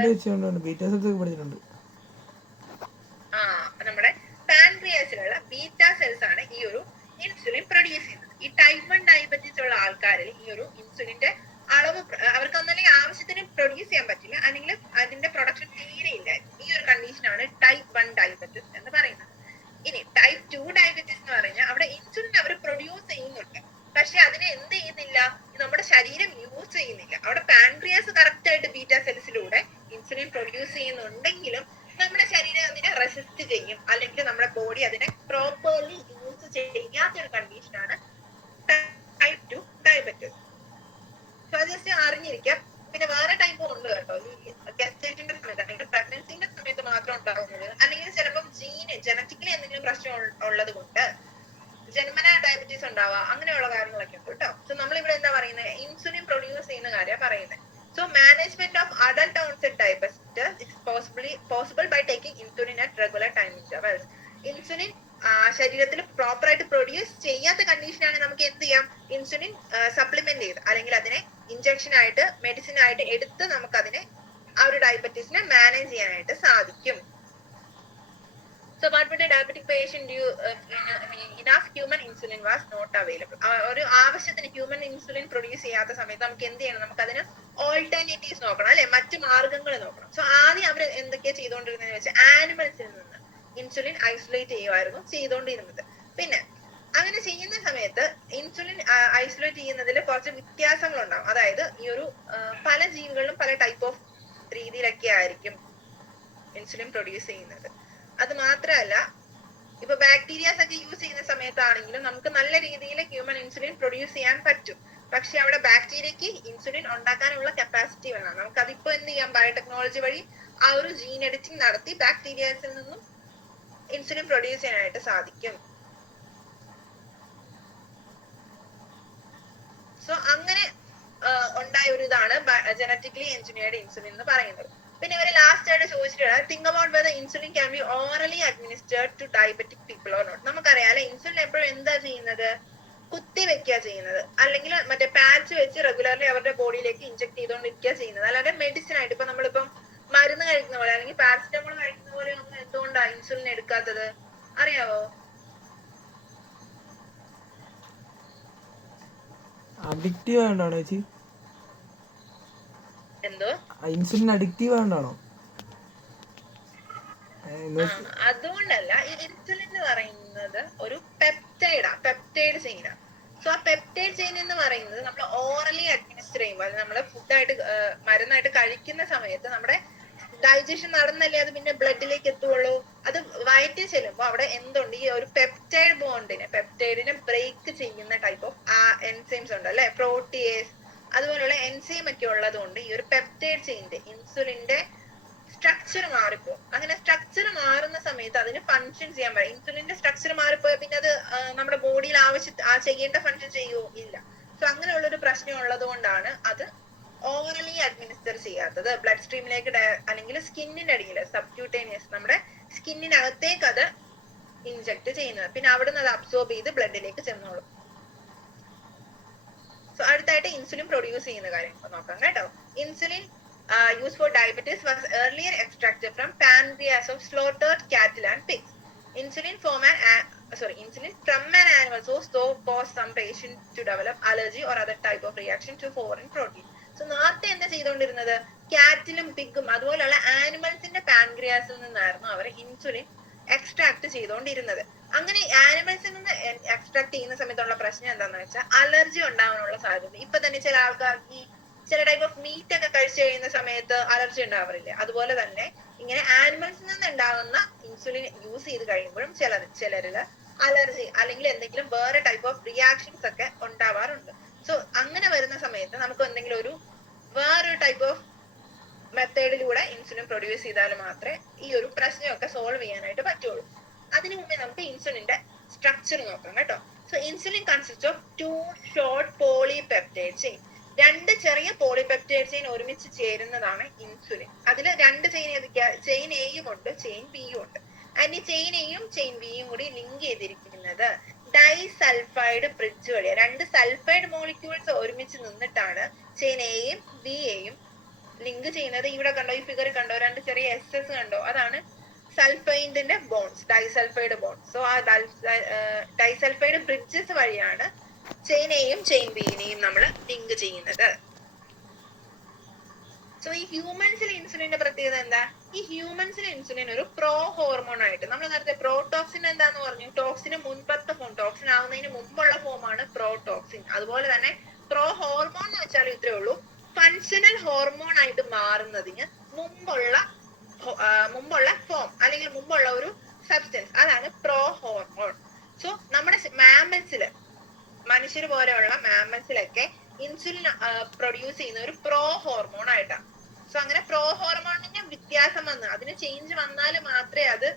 നമ്മുടെ പാൻക്രിയാസിലുള്ള ബീറ്റ സെൽസ് ആണ് ഈ ഒരു ഇൻസുലിൻ പ്രൊഡ്യൂസ് ചെയ്യുന്നത്. ഈ ടൈപ്പ് 1 ഡയബറ്റീസ് ഉള്ള ആൾക്കാരിൽ ഈ ഒരു ഇൻസുലിന്റെ അളവ് അവർക്ക് ഒന്നല്ലെങ്കിൽ ആവശ്യത്തിന് പ്രൊഡ്യൂസ് ചെയ്യാൻ പറ്റില്ല, അല്ലെങ്കിൽ അതിന്റെ പ്രൊഡക്ഷൻ തീരെ ഇല്ലായിരുന്നു. ഈ ഒരു കണ്ടീഷനാണ് ടൈപ്പ് 1 ഡയബറ്റീസ് എന്ന് പറയുന്നത്. ഇനി ടൈപ്പ് 2 ഡയബറ്റീസ് എന്ന് പറഞ്ഞാൽ അവിടെ ഇൻസുലിൻ അവർ പ്രൊഡ്യൂസ് ചെയ്യുന്നുണ്ട്, പക്ഷെ അതിനെ എന്ത് ചെയ്യുന്നില്ല, നമ്മുടെ ശരീരം യൂസ് ചെയ്യുന്നില്ല. അവിടെ പാൻക്രിയാസ് കറക്റ്റ് ആയിട്ട് ബീറ്റ സെൽസിലൂടെ ഇൻസുലിൻ പ്രൊഡ്യൂസ് ചെയ്യുന്നുണ്ടെങ്കിലും നമ്മുടെ ശരീരം അതിനെ റെസിസ്റ്റ് ചെയ്യും, അല്ലെങ്കിൽ നമ്മുടെ ബോഡി അതിനെ പ്രോപ്പർലി യൂസ് ചെയ്യാത്തൊരു കണ്ടീഷനാണ് ടൈപ്പ് 2 ഡയബറ്റീസ്. സോ അത് ജസ്റ്റ് അറിഞ്ഞിരിക്കാം. പിന്നെ വേറെ ടൈപ്പ് ഉണ്ട് കേട്ടോ, ഈ ഗസ്റ്റേറ്റിന്റെ സമയത്ത് അല്ലെങ്കിൽ പ്രഗ്നൻസിന്റെ സമയത്ത് മാത്രം ഉണ്ടാകുന്നത്, അല്ലെങ്കിൽ ചിലപ്പം ജനറ്റിക്കലി എന്തെങ്കിലും പ്രശ്നം ഉള്ളത് കൊണ്ട് ജന്മന ഡയബറ്റീസ് ഉണ്ടാവുക, അങ്ങനെയുള്ള കാര്യങ്ങളൊക്കെ ഉണ്ട് കേട്ടോ. സോ നമ്മളിവിടെ എന്താ പറയുന്നത്, ഇൻസുലിൻ പ്രൊഡ്യൂസ് ചെയ്യുന്ന കാര്യമാണ് പറയുന്നത്. So management of adult onset diabetes is possible by taking insulin at regular time intervals. Insulin ശരീരത്തിൽ പ്രോപ്പർ ആയിട്ട് പ്രൊഡ്യൂസ് ചെയ്യാത്ത കണ്ടീഷനാണ് നമുക്ക് എന്ത് ചെയ്യാം, ഇൻസുലിൻ സപ്ലിമെന്റ് ചെയ്ത് അല്ലെങ്കിൽ അതിനെ ഇഞ്ചക്ഷൻ ആയിട്ട് മെഡിസിൻ ആയിട്ട് എടുത്ത് നമുക്ക് അതിനെ ആ ഒരു ഡയബറ്റീസിനെ മാനേജ് ചെയ്യാനായിട്ട് സാധിക്കും. So what would a diabetic patient do? Enough human insulin was not available. ഒരു ആവശ്യത്തിന് ഹ്യൂമൻ ഇൻസുലിൻ പ്രൊഡ്യൂസ് ചെയ്യാത്ത സമയത്ത് നമുക്ക് എന്ത് ചെയ്യണം, നമുക്ക് അതിന് ഓൾട്ടർനേറ്റീവ്സ് നോക്കണം അല്ലെ, മറ്റു മാർഗങ്ങൾ നോക്കണം. സോ ആദ്യം അവർ എന്തൊക്കെയാ ചെയ്തുകൊണ്ടിരുന്നതെന്ന് വെച്ചാൽ ആനിമൽസിൽ നിന്ന് ഇൻസുലിൻ ഐസൊലേറ്റ് ചെയ്യുമായിരുന്നു ചെയ്തുകൊണ്ടിരുന്നത്. പിന്നെ അങ്ങനെ ചെയ്യുന്ന സമയത്ത് ഇൻസുലിൻ ഐസൊലേറ്റ് ചെയ്യുന്നതിൽ കുറച്ച് വ്യത്യാസങ്ങൾ ഉണ്ടാവും. അതായത് ഈ ഒരു പല ജീവികളിലും പല ടൈപ്പ് ഓഫ് രീതിയിലൊക്കെ ആയിരിക്കും ഇൻസുലിൻ പ്രൊഡ്യൂസ് ചെയ്യുന്നത്. അത് മാത്രമല്ല, ഇപ്പൊ ബാക്ടീരിയാസ് ഒക്കെ യൂസ് ചെയ്യുന്ന സമയത്താണെങ്കിലും നമുക്ക് നല്ല രീതിയിൽ ഹ്യൂമൻ ഇൻസുലിൻ പ്രൊഡ്യൂസ് ചെയ്യാൻ പറ്റും. പക്ഷെ അവിടെ ബാക്ടീരിയക്ക് ഇൻസുലിൻ ഉണ്ടാക്കാനുള്ള കപ്പാസിറ്റി വേണം. നമുക്ക് അതിപ്പോ എന്ത് ചെയ്യാം, ബയോടെക്നോളജി വഴി ആ ഒരു ജീൻ എഡിറ്റിംഗ് നടത്തി ബാക്ടീരിയാസിൽ നിന്നും ഇൻസുലിൻ പ്രൊഡ്യൂസ് ചെയ്യാനായിട്ട് സാധിക്കും. സോ അങ്ങനെ ഉണ്ടായ ഒരു ഇതാണ് ജനറ്റിക്കലി എഞ്ചിനീയർഡ് ഇൻസുലിൻ എന്ന് പറയുന്നത്. പിന്നെ ഇവര് ലാസ്റ്റ് ആയിട്ട് ചോദിച്ചിട്ടുള്ളത്, think about whether insulin can be orally administered to diabetic people or not. നമുക്കറിയാലോ ഇൻസുലിൻ എപ്പോഴും എന്താ ചെയ്യുന്നത്, കുത്തി വെക്കുക ചെയ്യുന്നത്, അല്ലെങ്കിൽ മറ്റേ പാച്ച് വെച്ച് റെഗുലർലി അവരുടെ ബോഡിയിലേക്ക് ഇഞ്ചെക്ട് ചെയ്തുകൊണ്ടിരിക്കുക ചെയ്യുന്നത്. അല്ലാതെ മെഡിസിൻ ആയിട്ട് ഇപ്പൊ നമ്മളിപ്പം മരുന്ന് കഴിക്കുന്ന പോലെ അല്ലെങ്കിൽ പാരസിറ്റമോൾ കഴിക്കുന്ന പോലെ ഒന്നും എന്തുകൊണ്ടാണ് ഇൻസുലിൻ എടുക്കാത്തത് അറിയാവോ? അഡിക്റ്റീവ് ആണോ ചേച്ചി? എന്തോ ഇൻസുലിൻ അഡിക്റ്റീവ് ആണോ? അതുകൊണ്ടല്ല, ഈ ഇൻസുലിൻ എന്ന് പറയുന്നത് ഒരു പെപ്റ്റൈഡ് ചെയിനാണ്. സോ ആ പെപ്റ്റൈഡ് ചെയിൻ എന്ന് പറയുന്നത് നമ്മൾ ഓറലി അഡ്മിനിസ്റ്റർ ചെയ്യുമ്പോൾ, അത് നമ്മൾ ഫുഡായിട്ട് മരുന്നായിട്ട് കഴിക്കുന്ന സമയത്ത് നമ്മുടെ ഡൈജഷൻ നടന്നല്ലേ അത് പിന്നെ ബ്ലഡിലേക്ക് എത്തുള്ളൂ. അത് വയറ്റിൽ ചെല്ലുമ്പോൾ അവിടെ എന്തുണ്ട്, ഈ ഒരു പെപ്റ്റൈഡിനെ ബ്രേക്ക് ചെയ്യുന്ന ടൈപ്പ് ഓഫ് എൻസൈംസ് ഉണ്ട് അല്ലെ, പ്രോട്ടിയേസ് അതുപോലുള്ള എൻസൈം ഒക്കെ ഉള്ളത് കൊണ്ട് ഈ ഒരു പെപ്റ്റൈഡ് ചെയിന്റെ ഇൻസുലിന്റെ സ്ട്രക്ചർ മാറിപ്പോകും. അങ്ങനെ സ്ട്രക്ചർ മാറുന്ന സമയത്ത് അതിന് ഫങ്ഷൻ ചെയ്യാൻ പറ്റും. ഇൻസുലിന്റെ സ്ട്രക്ചർ മാറിപ്പോയാൽ പിന്നെ അത് നമ്മുടെ ബോഡിയിൽ ചെയ്യേണ്ട ഫങ്ഷൻ ചെയ്യുമോ? ഇല്ല. സോ അങ്ങനെയുള്ളൊരു പ്രശ്നം ഉള്ളത് കൊണ്ടാണ് അത് ഓറലി അഡ്മിനിസ്റ്റർ ചെയ്യാത്തത്. ബ്ലഡ് സ്ട്രീമിലേക്ക് അല്ലെങ്കിൽ സ്കിന്നിന്റെ അടിയിൽ സബ്ക്യൂട്ടേനിയസ് നമ്മുടെ സ്കിന്നിനകത്തേക്ക് അത് ഇൻജെക്ട് ചെയ്യുന്നത്. പിന്നെ അവിടുന്ന് അത് അബ്സോർബ് ചെയ്ത് ബ്ലഡിലേക്ക് ചെന്നോളും. സോ അടുത്തായിട്ട് ഇൻസുലിൻ പ്രൊഡ്യൂസ് ചെയ്യുന്ന കാര്യം നോക്കാം കേട്ടോ. Insulin used for diabetes was earlier extracted from pancreas of slaughtered cattle and pigs. Insulin from an animal source so caused some patients to develop allergy or other type of reaction to foreign protein. So നേരത്തെ എന്താ ചെയ്തുകൊണ്ടിരുന്നത്, കാറ്റിലും പിഗും അതുപോലുള്ള ആനിമൽസിന്റെ പാൻക്രിയാസിൽ നിന്നായിരുന്നു അവർ insulin extract ചെയ്തുകൊണ്ടിരുന്നത്. അങ്ങനെ ആനിമൽസിൽ നിന്ന് extract ചെയ്യുന്ന സമയത്തുള്ള പ്രശ്നം എന്താന്ന് വെച്ചാൽ അലർജി ഉണ്ടാവാനുള്ള സാധ്യത. ഇപ്പൊ തന്നെ ചില ആൾക്കാർക്ക് ഈ ചില ടൈപ്പ് ഓഫ് മീറ്റ് ഒക്കെ കഴിച്ചു കഴിയുന്ന സമയത്ത് അലർജി ഉണ്ടാവാറില്ലേ, അതുപോലെ തന്നെ ഇങ്ങനെ ആനിമൽസിൽ നിന്ന് ഉണ്ടാകുന്ന ഇൻസുലിൻ യൂസ് ചെയ്ത് കഴിയുമ്പോഴും ചിലരില് അലർജി അല്ലെങ്കിൽ എന്തെങ്കിലും വേറെ ടൈപ്പ് ഓഫ് റിയാക്ഷൻസ് ഒക്കെ ഉണ്ടാവാറുണ്ട്. സോ അങ്ങനെ വരുന്ന സമയത്ത് നമുക്ക് എന്തെങ്കിലും ഒരു വേറൊരു ടൈപ്പ് ഓഫ് മെത്തേഡിലൂടെ ഇൻസുലിൻ പ്രൊഡ്യൂസ് ചെയ്താൽ മാത്രമേ ഈ ഒരു പ്രശ്നമൊക്കെ സോൾവ് ചെയ്യാനായിട്ട് പറ്റുള്ളൂ. അതിനു മുമ്പേ നമുക്ക് ഇൻസുലിന്റെ സ്ട്രക്ചർ നോക്കാം കേട്ടോ. So insulin consist of 2 short polypeptide chain. 2 ചെറിയ പോളിപെപ്റ്റൈഡ് ചെയിൻ ഒരുമിച്ച് ചേരുന്നതാണ് ഇൻസുലിൻ. അതിൽ 2 ചെയിൻ ഏതൊക്കെയാ? ചെയിൻ എയും ഉണ്ട്, ചെയിൻ ബിയും ഉണ്ട്. ആൻഡ് ഈ ചെയിൻ എയും ചെയിൻ ബിയും കൂടി ലിങ്ക് ചെയ്തിരിക്കുന്നത് ഡൈസൾഫൈഡ് ബ്രിഡ്ജ് വഴിയാണ്. 2 സൾഫൈഡ് മോളിക്യൂൾസ് ഒരുമിച്ച് നിന്നിട്ടാണ് ചെയിൻ എയും ബിയെയും ലിങ്ക് ചെയ്യുന്നത്. ഇവിടെ കണ്ടോ, ഈ ഫിഗർ കണ്ടോ, 2 ചെറിയ SS കണ്ടോ, അതാണ് സൾഫൈഡിന്റെ ബോൺസ്, ഡൈസൾഫൈഡ് ബോൺസ്. സോ ആ ഡൈസൾഫൈഡ് ബ്രിഡ്ജസ് വഴിയാണ് ചെയിൻ എയും ചെയിൻ ബിനെയും നമ്മൾ ലിങ്ക് ചെയ്യുന്നത്. സോ ഈ ഹ്യൂമൻസിലെ ഇൻസുലിന്റെ പ്രത്യേകത എന്താ? ഈ ഹ്യൂമൻസിലെ ഇൻസുലിൻ ഒരു പ്രോ ഹോർമോൺ ആയിട്ട്, നമ്മൾ നേരത്തെ പ്രോടോക്സിൻ എന്താന്ന് പറഞ്ഞു, ടോക്സിന് മുൻപത്തെ ഫോം, ടോക്സിൻ ആവുന്നതിന് മുമ്പുള്ള ഫോമാണ് പ്രോടോക്സിൻ. അതുപോലെ തന്നെ പ്രോ ഹോർമോൺ എന്ന് വെച്ചാൽ ഇത്രേ ഉള്ളൂ, ഫങ്ഷണൽ ഹോർമോൺ ആയിട്ട് മാറുന്നതിന് മുമ്പുള്ള ഫോം അല്ലെങ്കിൽ മുമ്പുള്ള ഒരു സബ്സ്റ്റൻസ്, അതാണ് പ്രോ ഹോർമോൺ. സോ നമ്മുടെ മാമൽസില്, മനുഷ്യർ പോലെയുള്ള മാമൽസിലൊക്കെ ഇൻസുലിൻ പ്രൊഡ്യൂസ് ചെയ്യുന്ന ഒരു പ്രോ ഹോർമോൺ ആയിട്ടാണ്. സോ അങ്ങനെ പ്രോ ഹോർമോണിന് വ്യത്യാസം വന്ന് അതിന് ചേഞ്ച് വന്നാൽ മാത്രമേ അത്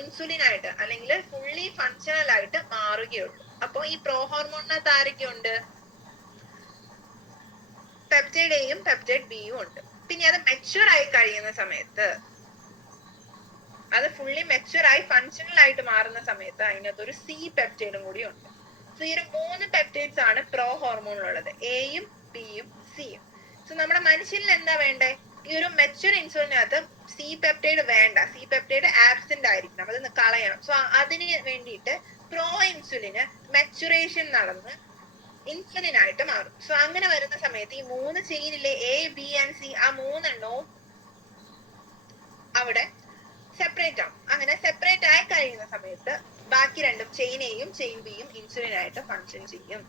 ഇൻസുലിൻ ആയിട്ട് അല്ലെങ്കിൽ ഫുള്ളി ഫങ്ഷണൽ ആയിട്ട് മാറുകയുള്ളൂ. അപ്പൊ ഈ പ്രോ ഹോർമോണിനകത്ത് ആരൊക്കെയുണ്ട്? പെപ്റ്റൈഡ് എയും പെപ്റ്റൈഡ് ബിയും ഉണ്ട്. പിന്നെ അത് മെച്യൂർ ആയി കഴിയുന്ന സമയത്ത്, അത് ഫുള്ളി മെച്യൂർ ആയി ഫങ്ഷണൽ ആയിട്ട് മാറുന്ന സമയത്ത് അതിനകത്ത് ഒരു സി പെപ്റ്റൈഡും കൂടി ഉണ്ട്. സോ ഈ 3 പെപ്റ്റൈഡ്സ് ആണ് പ്രോ ഹോർമോണിലുള്ളത്, എയും ബിയും സിയും. സോ നമ്മുടെ മനുഷ്യരിൽ എന്താ വേണ്ടേ? ഈ ഒരു മെച്യൂർ ഇൻസുലിനകത്ത് സി പെപ്റ്റൈഡ് വേണ്ട, സി പെപ്റ്റൈഡ് ആബ്സെന്റ് ആയിരിക്കണം, അത് കളയണം. സോ അതിന് വേണ്ടിയിട്ട് പ്രോ ഇൻസുലിന് മെച്ചുറേഷൻ നടന്ന് ഇൻസുലിൻ ആയിട്ട് മാറും. സോ അങ്ങനെ വരുന്ന സമയത്ത് ഈ 3 ചെയിനിലെ എ ബി ആൻഡ് സി, ആ 3 എണ്ണവും അവിടെ സെപ്പറേറ്റ് ആവും. അങ്ങനെ സെപ്പറേറ്റ് ആയി കഴിയുന്ന സമയത്ത് ബാക്കി 2 ചെയിൻ എയും ചെയിൻ ബിയും ഇൻസുലിൻ ആയിട്ട് ഫങ്ഷൻ ചെയ്യും.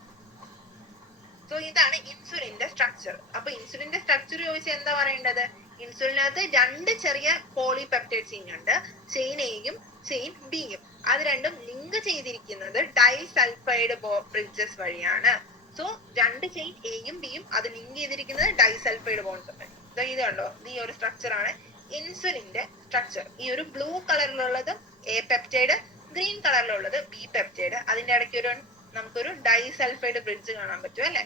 സോ ഇതാണ് ഇൻസുലിന്റെ സ്ട്രക്ചർ. അപ്പൊ ഇൻസുലിന്റെ സ്ട്രക്ചർ ചോദിച്ചാൽ എന്താ പറയേണ്ടത്? ഇൻസുലിനകത്ത് 2 ചെറിയ പോളിപെപ്റ്റൈഡ് ചെയിൻ ഉണ്ട്, ചെയിൻ എയും ചെയിൻ ബിയും. അത് രണ്ടും ലിങ്ക് ചെയ്തിരിക്കുന്നത് ഡൈസൾഫൈഡ് ബ്രിഡ്ജസ് വഴിയാണ്. സോ 2 ചെയിൻ എയും ബിയും അത് ലിങ്ക് ചെയ്തിരിക്കുന്നത് ഡൈസൾഫൈഡ് ബോൺസ് വഴി. ഇത് കണ്ടോ, ഇത് ഈ ഒരു സ്ട്രക്ചർ ആണ് ഇൻസുലിന്റെ സ്ട്രക്ചർ. ഈ ഒരു ബ്ലൂ കളറിലുള്ളത് എ പെപ്റ്റൈഡ്, ഗ്രീൻ കളറിലുള്ളത് ബി പെപ്റ്റൈഡ്, അതിന്റെ ഇടയ്ക്ക് നമുക്കൊരു ഡൈസൾഫൈഡ് ബ്രിഡ്ജ് കാണാൻ പറ്റും അല്ലെ.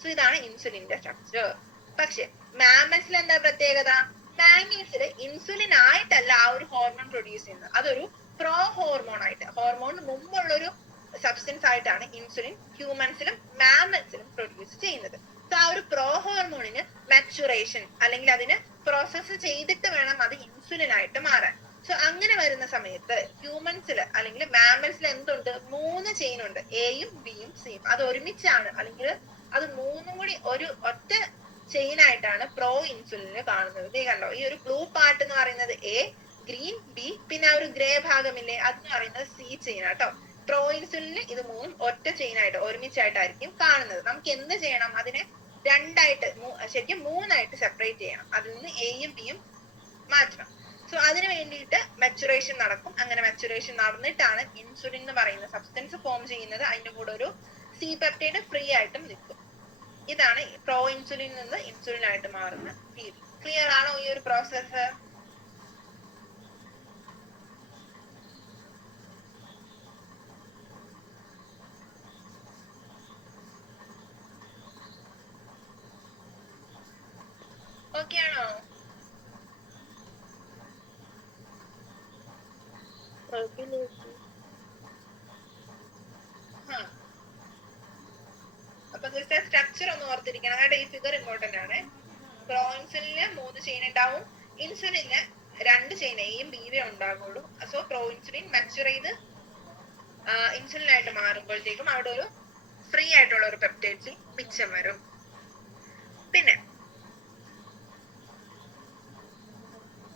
സോ ഇതാണ് ഇൻസുലിന്റെ സ്ട്രക്ചർ. പക്ഷെ മാമൽസിൽ എന്താ പ്രത്യേകത? മാമൽസിൽ ഇൻസുലിൻ ആയിട്ടല്ല ആ ഒരു ഹോർമോൺ പ്രൊഡ്യൂസ് ചെയ്യുന്നത്, അതൊരു പ്രോ ഹോർമോൺ ആയിട്ട്, ഹോർമോണിന് മുമ്പുള്ളൊരു സബ്സ്റ്റൻസ് ആയിട്ടാണ് ഇൻസുലിൻ ഹ്യൂമൻസിലും മാമൽസിലും പ്രൊഡ്യൂസ് ചെയ്യുന്നത്. സോ ആ ഒരു പ്രോ ഹോർമോണിന് മാച്ചുറേഷൻ അല്ലെങ്കിൽ അതിന് പ്രോസസ്സ് ചെയ്തിട്ട് വേണം അത് ഇൻസുലിൻ ആയിട്ട് മാറാൻ. സോ അങ്ങനെ വരുന്ന സമയത്ത് ഹ്യൂമൻസിൽ അല്ലെങ്കിൽ മാമൽസിൽ എന്തുണ്ട്? 3 ചെയിൻ ഉണ്ട്, എയും ബിയും സിയും. അത് ഒരുമിച്ചാണ് അല്ലെങ്കിൽ അത് 3ഉം കൂടി ഒരു ഒറ്റ ചെയിൻ ആയിട്ടാണ് പ്രോ ഇൻസുലിന് കാണുന്നത്. ഇത് കണ്ടോ, ഈ ഒരു ബ്ലൂ പാർട്ട് എന്ന് പറയുന്നത് എ, ഗ്രീൻ ബി, പിന്നെ ആ ഒരു ഗ്രേ ഭാഗമില്ലേ അതെന്ന് പറയുന്നത് സി ചെയിൻ ആട്ടോ. പ്രോ ഇൻസുലിന് ഇത് 3ഉം ഒറ്റ ചെയിൻ ആയിട്ട് ഒരുമിച്ചായിട്ടായിരിക്കും കാണുന്നത്. നമുക്ക് എന്ത് ചെയ്യണം? അതിനെ 2ആയിട്ട്, ശരിക്കും 3ആയിട്ട് സെപ്പറേറ്റ് ചെയ്യണം. അതിൽ നിന്ന് എയും ബിയും മാറ്റണം. സോ അതിന് വേണ്ടിയിട്ട് മെച്ചുറേഷൻ നടക്കും. അങ്ങനെ മെച്ചുറേഷൻ നടന്നിട്ടാണ് ഇൻസുലിൻ എന്ന് പറയുന്ന സബ്സ്റ്റൻസ് ഫോം ചെയ്യുന്നത്. അതിന്റെ കൂടെ ഒരു സി പെപ്റ്റൈഡ് ഫ്രീ ആയിട്ടും നിൽക്കും. ഇതാണ് പ്രോ ഇൻസുലിൻ നിന്ന് ഇൻസുലിൻ ആയിട്ട് മാറുന്ന രീതി. ക്ലിയർ ആണോ ഈ ഒരു പ്രോസസ്സ്? ഓക്കെ ആണോ? അപ്പൊ സ്ട്രക്ചർ ഒന്ന് ഓർത്തിരിക്കണം കേട്ടോ. ഈ ഫിഗർ ഇമ്പോർട്ടന്റ് ആണ്. പ്രോ ഇൻസുലിന് 3 ചെയിൻ ഉണ്ടാവും, ഇൻസുലിന് 2 ചെയിൻ എയും ബിയും ഉണ്ടാകുള്ളൂ. സോ പ്രോ ഇൻസുലിൻ മെച്ചുർ ചെയ്ത് ഇൻസുലിൻ ആയിട്ട് മാറുമ്പോഴത്തേക്കും അവിടെ ഒരു ഫ്രീ ആയിട്ടുള്ള ഒരു പെപ്റ്റൈഡ് മിച്ചം വരും. പിന്നെ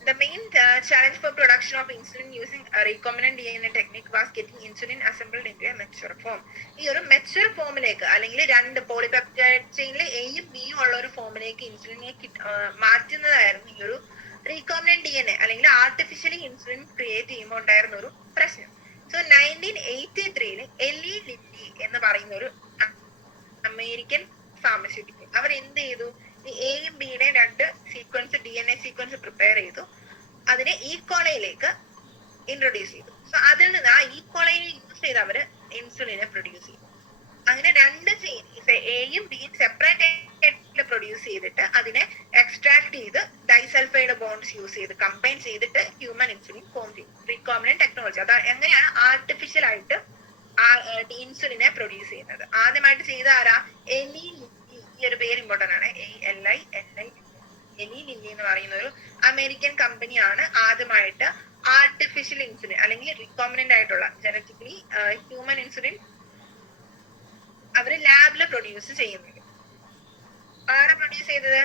The main challenge for production of insulin using a recombinant DNA technique was getting insulin assembled into a mature form. ഈ ഒരു മെച്ചുവർ ഫോമിലേക്ക് അല്ലെങ്കിൽ രണ്ട് പോളിപെപ്റ്റൈഡ് ചെയിനിൽ എയും ബിയും ഉള്ള ഒരു ഫോമിലേക്ക് ഇൻസുലിനെ മാറ്റുന്നതായിരുന്നു ഈ ഒരു റീകോമിനന്റ് DNA അല്ലെങ്കിൽ ആർട്ടിഫിഷ്യലി ഇൻസുലിൻ ക്രിയേറ്റ് ചെയ്യുമ്പോൾ ഉണ്ടായിരുന്ന ഒരു പ്രശ്നം. സോ 1983 എല്ലി ലില്ലി എന്ന് പറയുന്ന ഒരു അമേരിക്കൻ ഫാർമസ്യൂട്ടിക്കൽ അവർ എന്ത് ചെയ്തു, ഈ എയും ബിയുടെ രണ്ട് സീക്വൻസ് DNA സീക്വൻസ് പ്രിപ്പയർ ചെയ്തു, അതിനെ ഈക്കോളയിലേക്ക് ഇൻട്രൊഡ്യൂസ് ചെയ്തു. സോ അതിൽ നിന്ന് ആ ഈക്കോളയിൽ യൂസ് ചെയ്ത് അവര് ഇൻസുലിനെ പ്രൊഡ്യൂസ് ചെയ്തു. അങ്ങനെ രണ്ട് എയും ബിയും സെപ്പറേറ്റ് ആയിട്ട് പ്രൊഡ്യൂസ് ചെയ്തിട്ട് അതിനെ എക്സ്ട്രാക്ട് ചെയ്ത് ഡൈസൾഫൈഡ് ബോണ്ട്സ് യൂസ് ചെയ്ത് കമ്പൈൻ ചെയ്തിട്ട് ഹ്യൂമൻ ഇൻസുലിൻ ഫോം ചെയ്തു. Recombinant technology. അത് എങ്ങനെയാണ് ആർട്ടിഫിഷ്യൽ ആയിട്ട് ഇൻസുലിനെ പ്രൊഡ്യൂസ് ചെയ്യുന്നത്. ആദ്യമായിട്ട് ചെയ്ത ആരാ? എലി ലില്ലി. ഈ ഒരു പേര് ഇമ്പോർട്ടന്റ് ആണ്. എലി ലില്ലി എന്ന് പറയുന്ന ഒരു അമേരിക്കൻ കമ്പനിയാണ് ആദ്യമായിട്ട് ആർട്ടിഫിഷ്യൽ ഇൻസുലിൻ അല്ലെങ്കിൽ റീകോമിനന്റ് ആയിട്ടുള്ള ജനറ്റിക്കലി ഹ്യൂമൻ ഇൻസുലിൻ അവര് ലാബില് പ്രൊഡ്യൂസ് ചെയ്യുന്നത്. ആരാ പ്രൊഡ്യൂസ് ചെയ്തത്?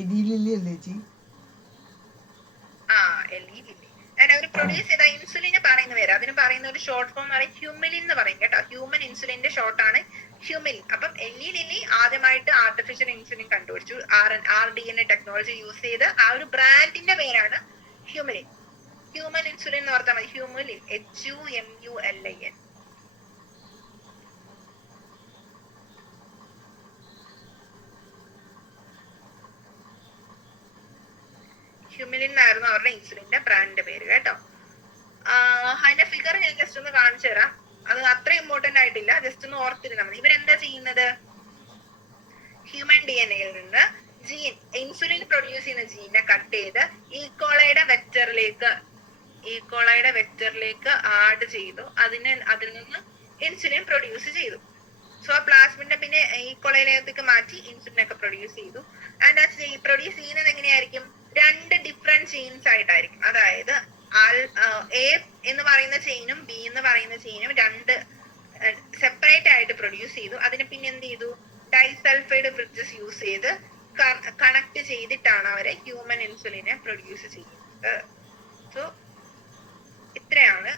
എലി ലില്ലി. അവർ പ്രൊഡ്യൂസ് ചെയ്ത ഇൻസുലിന് പറയുന്ന പേര്, അതിന് പറയുന്ന ഒരു ഷോർട്ട് ഫോം എന്ന് പറയും ഹ്യൂമിലിൻ എന്ന് പറയും കേട്ടോ. ഹ്യൂമൻ ഇൻസുലിന്റെ ഷോർട്ട് ആണ് ഹ്യൂമിലിൻ. അപ്പം എല്ലി ലില്ലി ആദ്യമായിട്ട് ആർട്ടിഫിഷ്യൽ ഇൻസുലിൻ കണ്ടുപിടിച്ചു. RDNA ടെക്നോളജി യൂസ് ചെയ്ത് ആ ഒരു ബ്രാൻഡിന്റെ പേരാണ് ഹ്യൂമിലിൻ. ഹ്യൂമൻ ഇൻസുലിൻ എന്ന് പറഞ്ഞാൽ മതി. ഹ്യൂമുലിൻ, HUMULIN. ഹ്യൂമിലിൻ എന്നായിരുന്നു അവരുടെ ഇൻസുലിന്റെ ബ്രാൻഡിന്റെ പേര് കേട്ടോ. അതിന്റെ ഫിഗർ ഞാൻ ജസ്റ്റ് ഒന്ന് കാണിച്ചു തരാം. അത് അത്ര ഇമ്പോർട്ടന്റ് ആയിട്ടില്ല, ജസ്റ്റ് ഒന്ന് ഓർത്തിരുന്നാൽ മതി. ഇവരെന്താ ചെയ്യുന്നത്? ഹ്യൂമൻ DNA-യിൽ നിന്ന് ജീൻ, ഇൻസുലിൻ പ്രൊഡ്യൂസ് ചെയ്യുന്ന ജീനെ കട്ട് ചെയ്ത് ഈക്കോളയുടെ വെക്ടറിലേക്ക് ആഡ് ചെയ്തു. അതിൽ നിന്ന് ഇൻസുലിൻ പ്രൊഡ്യൂസ് ചെയ്തു. സോ ആ പ്ലാസ്മിഡിനെ പിന്നെ ഈക്കോളയിലേക്ക് മാറ്റി ഇൻസുലിൻ ഒക്കെ പ്രൊഡ്യൂസ് ചെയ്തു. ആൻഡ് ആ പ്രൊഡ്യൂസ് ചെയ്യുന്നത് എങ്ങനെയായിരിക്കും? രണ്ട് ഡിഫറെന്റ് ചെയിൻസ് ആയിട്ടായിരിക്കും. അതായത് എ എന്ന് പറയുന്ന ചെയിനും ബി എന്ന് പറയുന്ന ചെയിനും രണ്ട് സെപ്പറേറ്റ് ആയിട്ട് പ്രൊഡ്യൂസ് ചെയ്തു. അതിന് പിന്നെ എന്ത് ചെയ്തു? ഡൈസൾഫൈഡ് ബ്രിഡ്ജസ് യൂസ് ചെയ്ത് കണക്ട് ചെയ്തിട്ടാണ് അവരെ ഹ്യൂമൻ ഇൻസുലിനെ പ്രൊഡ്യൂസ് ചെയ്യുന്നത്. സോ ഇത്രയാണ്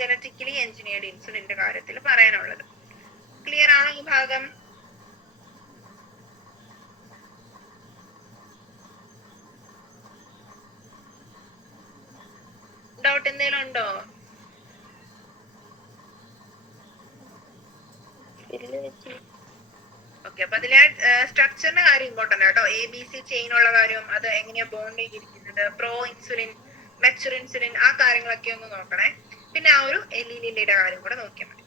ജനറ്റിക്കലി എഞ്ചിനീയർഡ് ഇൻസുലിന്റെ കാര്യത്തിൽ പറയാനുള്ളത്. ക്ലിയർ ആണോ ഈ ഭാഗം? ഡൗട്ട് എന്തെങ്കിലും ഉണ്ടോ? ഓക്കെ, അപ്പൊ അതിലെ സ്ട്രക്ചറിന്റെ കാര്യം ഇമ്പോർട്ടന്റ് ആട്ടോ. ABC ചെയിൻ ഉള്ള കാര്യം, അത് എങ്ങനെയാ ബോണ്ട് ചെയ്തിരിക്കുന്നത്, പ്രോ ഇൻസുലിൻ, മെച്ചുർ ഇൻസുലിൻ, ആ കാര്യങ്ങളൊക്കെ ഒന്ന് നോക്കണേ. പിന്നെ ആ ഒരു എലിലിയുടെ കാര്യം കൂടെ നോക്കിയാൽ മതി.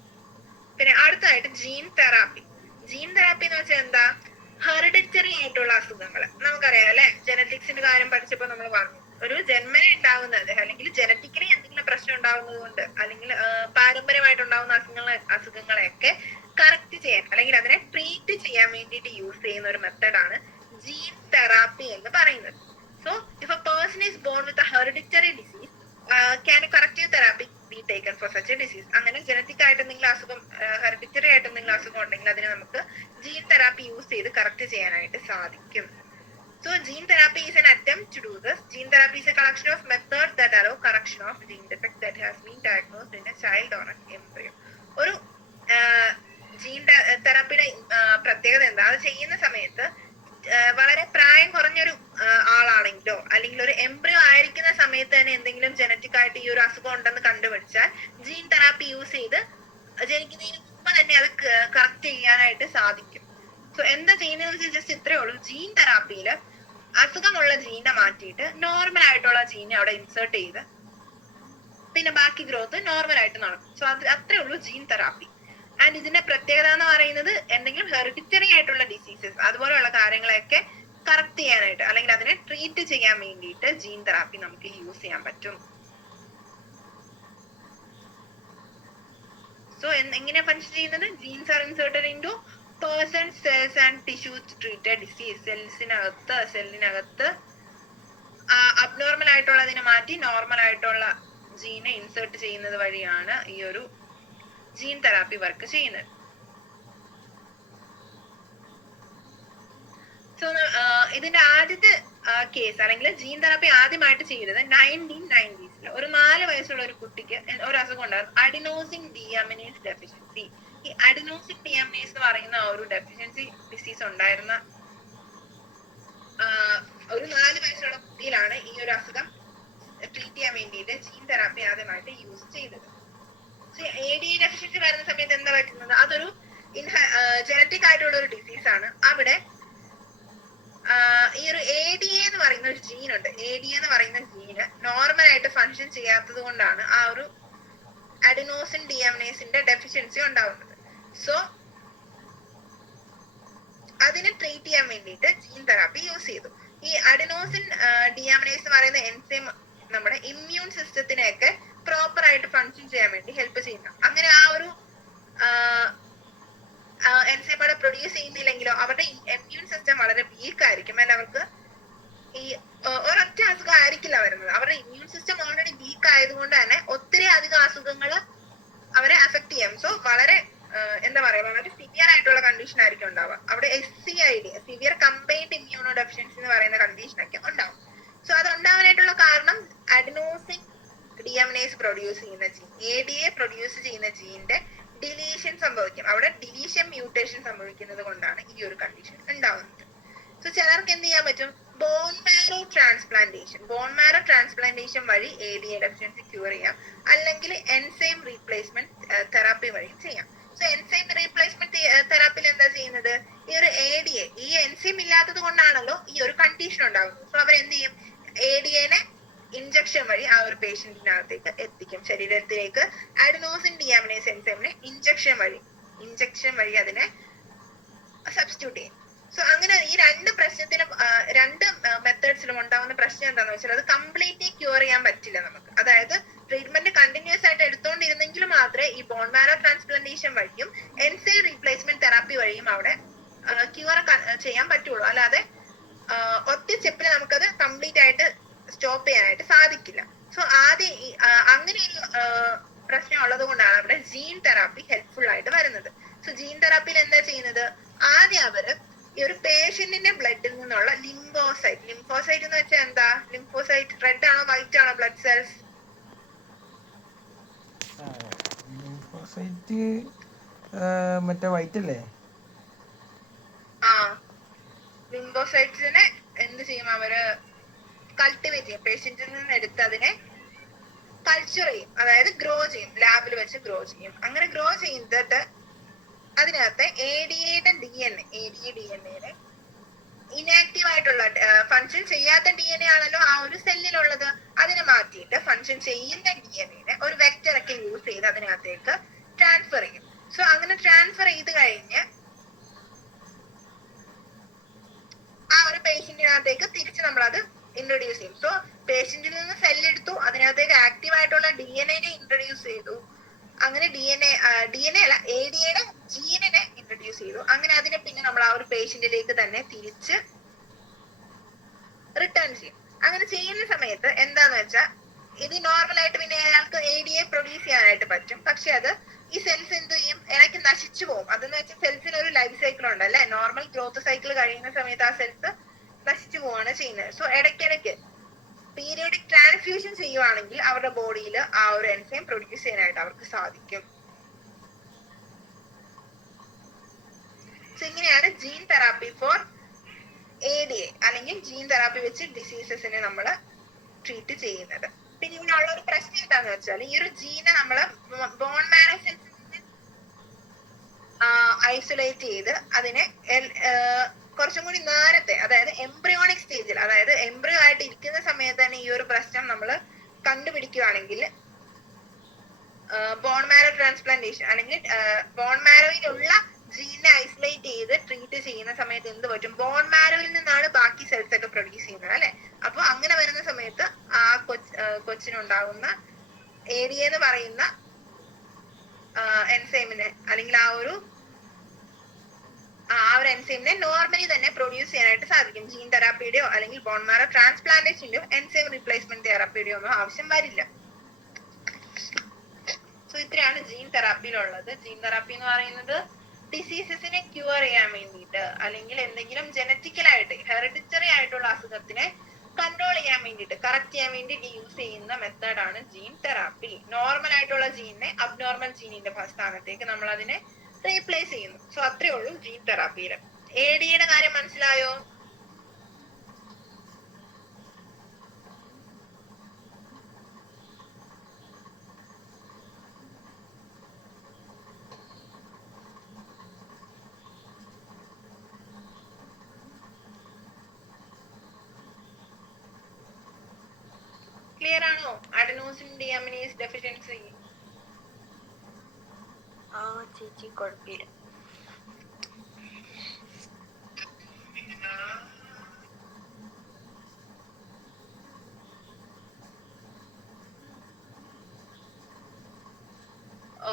പിന്നെ അടുത്തതായിട്ട് ജീൻ തെറാപ്പി. ജീൻ തെറാപ്പി എന്ന് വെച്ചാൽ എന്താ? ഹെറിഡിറ്ററി ആയിട്ടുള്ള അസുഖങ്ങൾ നമുക്കറിയാം അല്ലെ. ജനറ്റിക്സിന്റെ കാര്യം പഠിച്ചപ്പോ നമ്മൾ പറഞ്ഞു, ഒരു ജന്മന ഉണ്ടാവുന്നത് അല്ലെങ്കിൽ ജനറ്റിക്കലി എന്തെങ്കിലും പ്രശ്നം ഉണ്ടാവുന്നത് കൊണ്ട് അല്ലെങ്കിൽ പാരമ്പര്യമായിട്ടുണ്ടാവുന്ന അസുഖങ്ങളെയൊക്കെ കറക്റ്റ് ചെയ്യാൻ അല്ലെങ്കിൽ അതിനെ ട്രീറ്റ് ചെയ്യാൻ വേണ്ടിയിട്ട് യൂസ് ചെയ്യുന്ന ഒരു മെത്തഡാണ് ജീൻ തെറാപ്പി എന്ന് പറയുന്നത്. So if A person is bone with a hereditary disease can A corrective therapy be taken for such A disease. അങ്ങനെ ജനറ്റിക് ആയിട്ട് എന്തെങ്കിലും അസുഖം, ഹെറിഡിറ്ററി ആയിട്ട് എന്തെങ്കിലും അസുഖം ഉണ്ടെങ്കിൽ അതിനെ നമുക്ക് ജീൻ തെറാപ്പി യൂസ് ചെയ്ത് കറക്റ്റ് ചെയ്യാനായിട്ട് സാധിക്കും. So gene therapy is an attempt to do this. Gene therapy is a collection of methods that allow correction of gene defect that has been diagnosed in a child or an embryo. ഒരു gene തെറാപ്പിയുടെ പ്രത്യേകത എന്താ? അത് ചെയ്യുന്ന സമയത്ത് വളരെ പ്രായം കുറഞ്ഞൊരു ആളാണെങ്കിലോ അല്ലെങ്കിൽ ഒരു എംബ്രിയോ ആയിരിക്കുന്ന സമയത്ത് തന്നെ എന്തെങ്കിലും ജനറ്റിക് ആയിട്ട് ഈ ഒരു അസുഖം ഉണ്ടെന്ന് കണ്ടുപിടിച്ചാൽ ജീൻ തെറാപ്പി യൂസ് ചെയ്ത് ജനിക്കുന്നതിന് മുമ്പ് തന്നെ അത് കറക്റ്റ് ചെയ്യാനായിട്ട് സാധിക്കും. സോ എന്താ ചെയ്യുന്നതെന്ന് വെച്ചാൽ ജസ്റ്റ് ഇത്രയേ ഉള്ളൂ. ജീൻ തെറാപ്പിയിൽ അസുഖമുള്ള ജീനെ മാറ്റിയിട്ട് നോർമൽ ആയിട്ടുള്ള ജീനെ അവിടെ ഇൻസേർട്ട് ചെയ്ത് പിന്നെ ബാക്കി ഗ്രോത്ത് നോർമൽ ആയിട്ട് നടക്കും. സോ അത് അത്രേ ഉള്ളൂ ജീൻ തെറാപ്പി. ആൻഡ് ഇതിന്റെ പ്രത്യേകത എന്ന് പറയുന്നത് എന്തെങ്കിലും ഹെറിഡിറ്ററി ആയിട്ടുള്ള ഡിസീസസ് അതുപോലെയുള്ള കാര്യങ്ങളെയൊക്കെ കറക്റ്റ് ചെയ്യാനായിട്ട് അല്ലെങ്കിൽ അതിനെ ട്രീറ്റ് ചെയ്യാൻ വേണ്ടിയിട്ട് ജീൻ തെറാപ്പി നമുക്ക് യൂസ് ചെയ്യാൻ പറ്റും. സോ എങ്ങനെയാ പഞ്ച് ചെയ്യുന്നത്? Genes are inserted into person cells and tissues to treat a disease. സെല്ലിനകത്ത് അബ്നോർമൽ ആയിട്ടുള്ളതിനെ മാറ്റി നോർമൽ ആയിട്ടുള്ള ജീനെ ഇൻസേർട്ട് ചെയ്യുന്നത് വഴിയാണ് ഈ ഒരു ജീൻ തെറാപ്പി വർക്ക് ചെയ്യുന്നത്. സോ ഇതിന്റെ ആദ്യത്തെ കേസ് അല്ലെങ്കിൽ ജീൻ തെറാപ്പി ആദ്യമായിട്ട് ചെയ്തത് 1990s ഒരു 4 വയസ്സുള്ള ഒരു കുട്ടിക്ക് ഒരു അസുഖം ഉണ്ടായിരുന്നു, അഡിനോസിൻ ഡിയാമിനേസ് ഡെഫിഷ്യൻസി. ഈ അഡിനോസിൻ ഡിയാമിനേസ് എന്ന് പറയുന്ന ഒരു ഡെഫിഷ്യൻസി ഡിസീസ് ഉണ്ടായിരുന്ന ഒരു 4 വയസ്സുള്ള കുട്ടിയിലാണ് ഈ ഒരു അസുഖം ട്രീറ്റ് ചെയ്യാൻ വേണ്ടിയിട്ട് ജീൻ തെറാപ്പി ആദ്യമായിട്ട് യൂസ് ചെയ്തത്. ADA ഡെഫിഷ്യൻസി വരുന്ന സമയത്ത് എന്താ പറ്റുന്നത്, അതൊരു ജനറ്റിക് ആയിട്ടുള്ള ഒരു ഡിസീസ് ആണ്. അവിടെ ഈ ഒരു ADA എന്ന് പറയുന്ന ഒരു ജീൻ ഉണ്ട്. ADA എന്ന് പറയുന്ന ജീന് നോർമൽ ആയിട്ട് ഫങ്ഷൻ ചെയ്യാത്തത് കൊണ്ടാണ് ആ ഒരു അഡിനോസിൻ ഡിയാമിനേസിന്റെ ഡെഫിഷ്യൻസി ഉണ്ടാവുന്നത്. സോ അതിനെ ട്രീറ്റ് ചെയ്യാൻ വേണ്ടിയിട്ട് ജീൻ തെറാപ്പി യൂസ് ചെയ്തു. ഈ അഡിനോസിൻ ഡിയാമിനേസ് എന്ന് പറയുന്ന എൻസൈം നമ്മുടെ ഇമ്മ്യൂൺ സിസ്റ്റത്തിനെയൊക്കെ പ്രോപ്പർ ആയിട്ട് ഫങ്ഷൻ ചെയ്യാൻ വേണ്ടി ഹെൽപ്പ് ചെയ്യുന്ന, അങ്ങനെ ആ ഒരു എൻസൈം അവിടെ പ്രൊഡ്യൂസ് ചെയ്യുന്നില്ലെങ്കിലോ അവരുടെ ഇമ്മ്യൂൺ സിസ്റ്റം വളരെ വീക്ക് ആയിരിക്കും. അല്ല, അവർക്ക് ഈ ഒരൊറ്റ അസുഖം ആയിരിക്കില്ല വരുന്നത്. അവരുടെ ഇമ്മ്യൂൺ സിസ്റ്റം ഓൾറെഡി വീക്ക് ആയതുകൊണ്ട് തന്നെ ഒത്തിരി അധികം അസുഖങ്ങൾ അവരെ അഫക്ട് ചെയ്യാം. സോ വളരെ എന്താ പറയാ, വളരെ സിവിയർ ആയിട്ടുള്ള കണ്ടീഷൻ ആയിരിക്കും ഉണ്ടാവുക. അവിടെ SCID, severe combined immuno deficiency എന്ന് പറയുന്ന കണ്ടീഷനൊക്കെ ഉണ്ടാവും. സോ അത് ഉണ്ടാവാനായിട്ടുള്ള കാരണം അഡിനോസിൻ ഡിയാമിനേസ് പ്രൊഡ്യൂസ് ചെയ്യുന്ന ജീൻ, ADA പ്രൊഡ്യൂസ് ചെയ്യുന്ന ജീനിന്റെ ഡിലീഷൻ സംഭവിക്കും. അവിടെ ഡിലീഷൻ മ്യൂട്ടേഷൻ സംഭവിക്കുന്നത് കൊണ്ടാണ് ഈ ഒരു കണ്ടീഷൻ ഉണ്ടാവുന്നത്. സോ ചിലർക്ക് എന്ത് ചെയ്യാൻ പറ്റും, ബോൺ മാരോ ട്രാൻസ്പ്ലാന്റേഷൻ വഴി ADA ഡെഫിഷ്യൻസി ക്യൂർ ചെയ്യാം, അല്ലെങ്കിൽ എൻസൈം റീപ്ലേസ്മെന്റ് തെറാപ്പി വഴിയും ചെയ്യാം. സോ എൻസൈം റീപ്ലേസ്മെന്റ് തെറാപ്പിയിൽ എന്താ ചെയ്യുന്നത്, ഈ ഒരു ADA, ഈ എൻസൈം ഇല്ലാത്തത് കൊണ്ടാണല്ലോ ഈ ഒരു കണ്ടീഷൻ ഉണ്ടാകുന്നത്. സോ അവർ എന്ത് ചെയ്യും, ADA-നെ ഇഞ്ചക്ഷൻ വഴി ആ ഒരു പേഷ്യന്റിനകത്തേക്ക് എത്തിക്കും, ശരീരത്തിലേക്ക് അഡിനോസിൻ ഡിയാമിനേസ് എൻസൈമിനെ ഇഞ്ചക്ഷൻ വഴി അതിനെ സബ്സ്റ്റിറ്റ്യൂട്ട് ചെയ്യും. സോ അങ്ങനെ ഈ രണ്ട് മെത്തേഡ്സിലും ഉണ്ടാവുന്ന പ്രശ്നം എന്താണെന്ന് വെച്ചാൽ അത് കംപ്ലീറ്റ്ലി ക്യൂർ ചെയ്യാൻ പറ്റില്ല നമുക്ക്. അതായത് ട്രീറ്റ്മെന്റ് കണ്ടിന്യൂസ് ആയിട്ട് എടുത്തുകൊണ്ടിരുന്നെങ്കിൽ മാത്രമേ ഈ ബോൺ മാരോ ട്രാൻസ്പ്ലാന്റേഷൻ വഴിയും എൻസൈം റീപ്ലേസ്മെന്റ് തെറാപ്പി വഴിയും അവിടെ ക്യൂർ ചെയ്യാൻ പറ്റുള്ളൂ. അല്ലാതെ ഒറ്റ സ്റ്റെപ്പിൽ നമുക്കത് കംപ്ലീറ്റ് ആയിട്ട് സ്റ്റോപ്പ് ചെയ്യാനായിട്ട് സാധിക്കില്ല. സോ ആദ്യം അങ്ങനെ ഒരു പ്രശ്നം ഉള്ളത് കൊണ്ടാണ് അവിടെ ജീൻ തെറാപ്പി ഹെൽപ്ഫുൾ ആയിട്ട് വരുന്നത്. സോ ജീൻ തെറാപ്പിയിൽ എന്താ ചെയ്യുന്നത്, ആദ്യം അവര് ഈ ഒരു പേഷ്യന്റിന്റെ ബ്ലഡിൽ നിന്നുള്ള ലിംഫോസൈറ്റ് എന്ന് വെച്ചാൽ എന്താ, ലിംഫോസൈറ്റ് റെഡ് ആണോ വൈറ്റ് ആണോ ബ്ലഡ് സെൽസ്? ലിംഫോസൈറ്റ് മറ്റേ വൈറ്റ് അല്ലേ? ലിംഫോസൈറ്റ്സിനെ എന്ത് ചെയ്യും, അവര് കൾട്ടിവേറ്റ് ചെയ്യും, പേഷ്യന്റിൽ നിന്ന് എടുത്ത് അതിനെ കൾച്ചർ ചെയ്യും, അതായത് ഗ്രോ ചെയ്യും, ലാബിൽ വെച്ച് ഗ്രോ ചെയ്യും. അങ്ങനെ ഗ്രോ ചെയ്തിട്ട് അതിനകത്ത് ADA DNA ഇനാക്റ്റീവ് ആയിട്ടുള്ള ഫങ്ഷൻ ചെയ്യാത്ത DNA ആണല്ലോ ആ ഒരു സെല്ലിലുള്ളത്, അതിനെ മാറ്റിയിട്ട് ഫങ്ഷൻ ചെയ്യുന്ന DNA-നെ ഒരു വെക്ടർ ഒക്കെ യൂസ് ചെയ്ത് അതിനകത്തേക്ക് ട്രാൻസ്ഫർ ചെയ്യും. സോ അങ്ങനെ ട്രാൻസ്ഫർ ചെയ്ത് കഴിഞ്ഞ് ആ ഒരു പേഷ്യന്റിനകത്തേക്ക് തിരിച്ച് നമ്മളത് ഇൻട്രൊഡ്യൂസ് ചെയ്യും. സോ പേഷ്യന്റിൽ നിന്ന് സെല്ലെടുത്തു, അതിനകത്തേക്ക് ആക്റ്റീവ് ആയിട്ടുള്ള DNA-നെ ഇൻട്രൊഡ്യൂസ് ചെയ്തു. അങ്ങനെ DNA അല്ല, ADA-യുടെ ജീനിനെ ഇൻട്രൊഡ്യൂസ് ചെയ്തു. അങ്ങനെ അതിനെ പിന്നെ നമ്മൾ ആ ഒരു പേഷ്യന്റിലേക്ക് തന്നെ തിരിച്ച് റിട്ടേൺ ചെയ്യും. അങ്ങനെ ചെയ്യുന്ന സമയത്ത് എന്താന്ന് വെച്ചാൽ ഇത് നോർമൽ ആയിട്ട് പിന്നെ അയാൾക്ക് ADA പ്രൊഡ്യൂസ് ചെയ്യാനായിട്ട് പറ്റും. പക്ഷെ അത് ഈ സെൽസ് എന്ത് ചെയ്യും, ഇടയ്ക്ക് നശിച്ചു പോകും. അതെന്ന് വെച്ചാൽ സെൽസിന് ഒരു ലൈഫ് സൈക്കിൾ ഉണ്ട് അല്ലെ, നോർമൽ ഗ്രോത്ത് സൈക്കിൾ കഴിയുന്ന സമയത്ത് ആ സെൽസ് നശിച്ചു പോവാണ് ചെയ്യുന്നത്. സോ ഇടയ്ക്കിടയ്ക്ക് പീരിയോഡിക് ട്രാൻസ്ഫ്യൂഷൻ ചെയ്യുവാണെങ്കിൽ അവരുടെ ബോഡിയിൽ ആ ഒരു എൻസൈം പ്രൊഡ്യൂസ് ചെയ്യാനായിട്ട് അവർക്ക് സാധിക്കും. സോ ഇങ്ങനെയാണ് ജീൻ തെറാപ്പി ഫോർ ADA അല്ലെങ്കിൽ ജീൻ തെറാപ്പി വെച്ച് ഡിസീസസിനെ നമ്മൾ ട്രീറ്റ് ചെയ്യുന്നത്. പിന്നെ ഇതിനുള്ള ഒരു പ്രശ്നം എന്താന്ന് വെച്ചാൽ ഈ ഒരു ജീനെ നമ്മൾ ബോൺ മാരോ സെൽസിൽ നിന്ന് ഐസൊലേറ്റ് ചെയ്ത് അതിനെ കുറച്ചും കൂടി നേരത്തെ, അതായത് എംബ്രിയോണിക് സ്റ്റേജിൽ, അതായത് എംബ്രിയോ ആയിട്ട് ഇരിക്കുന്ന സമയത്ത് തന്നെ ഈ ഒരു പ്രശ്നം നമ്മൾ കണ്ടുപിടിക്കുകയാണെങ്കിൽ ബോൺ മാരോ ട്രാൻസ്പ്ലാന്റേഷൻ അല്ലെങ്കിൽ ബോൺ മാരോയിലുള്ള ജീനെ ഐസൊലേറ്റ് ചെയ്ത് ട്രീറ്റ് ചെയ്യുന്ന സമയത്ത് എന്ത് പറ്റും, ബോൺ മാരോയിൽ നിന്നാണ് ബാക്കി സെൽസ് ഒക്കെ പ്രൊഡ്യൂസ് ചെയ്യുന്നത് അല്ലെ. അപ്പൊ അങ്ങനെ വരുന്ന സമയത്ത് ആ കൊച്ചിനുണ്ടാകുന്ന ADA എന്ന് പറയുന്ന എൻസൈമിനെ അല്ലെങ്കിൽ ആ ഒരു എൻസൈമിനെ നോർമലി തന്നെ പ്രൊഡ്യൂസ് ചെയ്യാനായിട്ട് സാധിക്കും. ജീൻ തെറാപ്പിയുടെയോ അല്ലെങ്കിൽ ബോൺ മാരോ ട്രാൻസ്പ്ലാന്റേഷന്റെയോ എൻസൈം റീപ്ലേസ്മെന്റ് തെറാപ്പിയുടെയോ ഒന്നും ആവശ്യം വരില്ല. സോ ഇത്രയാണ് ജീൻ തെറാപ്പിയിലുള്ളത്. ജീൻ തെറാപ്പി എന്ന് പറയുന്നത് ഡിസീസസിനെ ക്യൂർ ചെയ്യാൻ വേണ്ടിയിട്ട് അല്ലെങ്കിൽ എന്തെങ്കിലും ജനറ്റിക്കലായിട്ട് ഹെറിഡിറ്ററി ആയിട്ടുള്ള അസുഖത്തിനെ കൺട്രോൾ ചെയ്യാൻ വേണ്ടിയിട്ട് കറക്റ്റ് ചെയ്യാൻ വേണ്ടിയിട്ട് യൂസ് ചെയ്യുന്ന മെത്തേഡാണ് ജീൻ തെറാപ്പി. നോർമൽ ആയിട്ടുള്ള ജീനിനെ അബ്നോർമൽ ജീനിന്റെ സ്ഥാനത്തേക്ക് നമ്മൾ അതിനെ റീപ്ലേസ് ചെയ്യുന്നു. സോ അത്രേ ഉള്ളൂ ജീൻ തെറാപ്പിയിൽ. ADയുടെ കാര്യം മനസ്സിലായോ? ക്ലിയർ ആണോ? അഡനോസിൻ ഡിഅമിനേസ് ഡെഫിഷ്യൻസി. ആ ചേച്ചി കുഴപ്പമില്ല.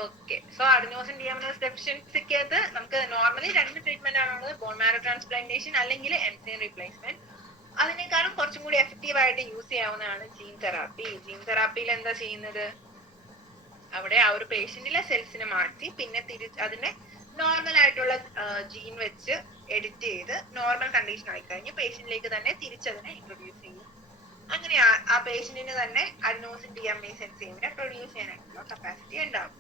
ഓക്കെ, സോ അഡനോസിൻ ഡിഅമിനേസ് ഡെഫിഷ്യൻസിക്കകത്ത് നമുക്ക് നോർമലി 2 ട്രീറ്റ്മെന്റ് ആണുള്ളത്, ബോൺ മാരോ ട്രാൻസ്പ്ലാന്റേഷൻ അല്ലെങ്കിൽ എൻസൈം റീപ്ലേസ്മെന്റ്. അതിനേക്കാളും കുറച്ചും കൂടി എഫക്റ്റീവ് ആയിട്ട് യൂസ് ചെയ്യാവുന്നതാണ് ജീൻ തെറാപ്പി. ജീൻ തെറാപ്പിയിൽ എന്താ ചെയ്യുന്നത്, അവിടെ ആ ഒരു പേഷ്യന്റിലെ സെൽസിനെ മാറ്റി പിന്നെ അതിനെ നോർമൽ ആയിട്ടുള്ള ജീൻ വെച്ച് എഡിറ്റ് ചെയ്ത് നോർമൽ കണ്ടീഷൻ ആയി കഴിഞ്ഞ് പേഷ്യന്റിലേക്ക് തന്നെ തിരിച്ചതിനെ ഇൻട്രൊഡ്യൂസ് ചെയ്യും. അങ്ങനെ ആ പേഷ്യന്റിന് തന്നെ അഡനോസിൻ ഡിഅമിനേസ് എൻസൈമിനെ പ്രൊഡ്യൂസ് ചെയ്യാനായിട്ടുള്ള കപ്പാസിറ്റി ഉണ്ടാവും.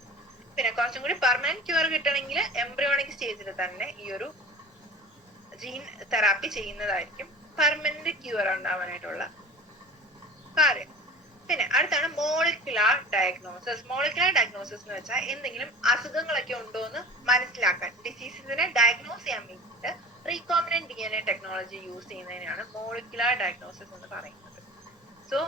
പിന്നെ കുറച്ചും കൂടി പെർമനന്റ് ക്യൂർ കിട്ടണമെങ്കിൽ എംബ്രിയോണിക് സ്റ്റേജിൽ തന്നെ ഈ ഒരു ജീൻ തെറാപ്പി ചെയ്യുന്നതായിരിക്കും പെർമനന്റ് ക്യൂർ ഉണ്ടാവാനായിട്ടുള്ള കാര്യം. പിന്നെ അടുത്താണ് മോളിക്കുലാർ ഡയഗ്നോസിസ്. മോളിക്കുലാർ ഡയഗ്നോസിസ് എന്ന് വെച്ചാൽ എന്തെങ്കിലും അസുഖങ്ങളൊക്കെ ഉണ്ടോ എന്ന് മനസ്സിലാക്കാൻ, ഡിസീസസിനെ ഡയഗ്നോസ് ചെയ്യാൻ വേണ്ടിയിട്ട് റീകോംബിനന്റ് DNA ടെക്നോളജി യൂസ് ചെയ്യുന്നതിനാണ് മോളിക്കുലാർ ഡയഗ്നോസിസ് എന്ന് പറയുന്നത്. സോ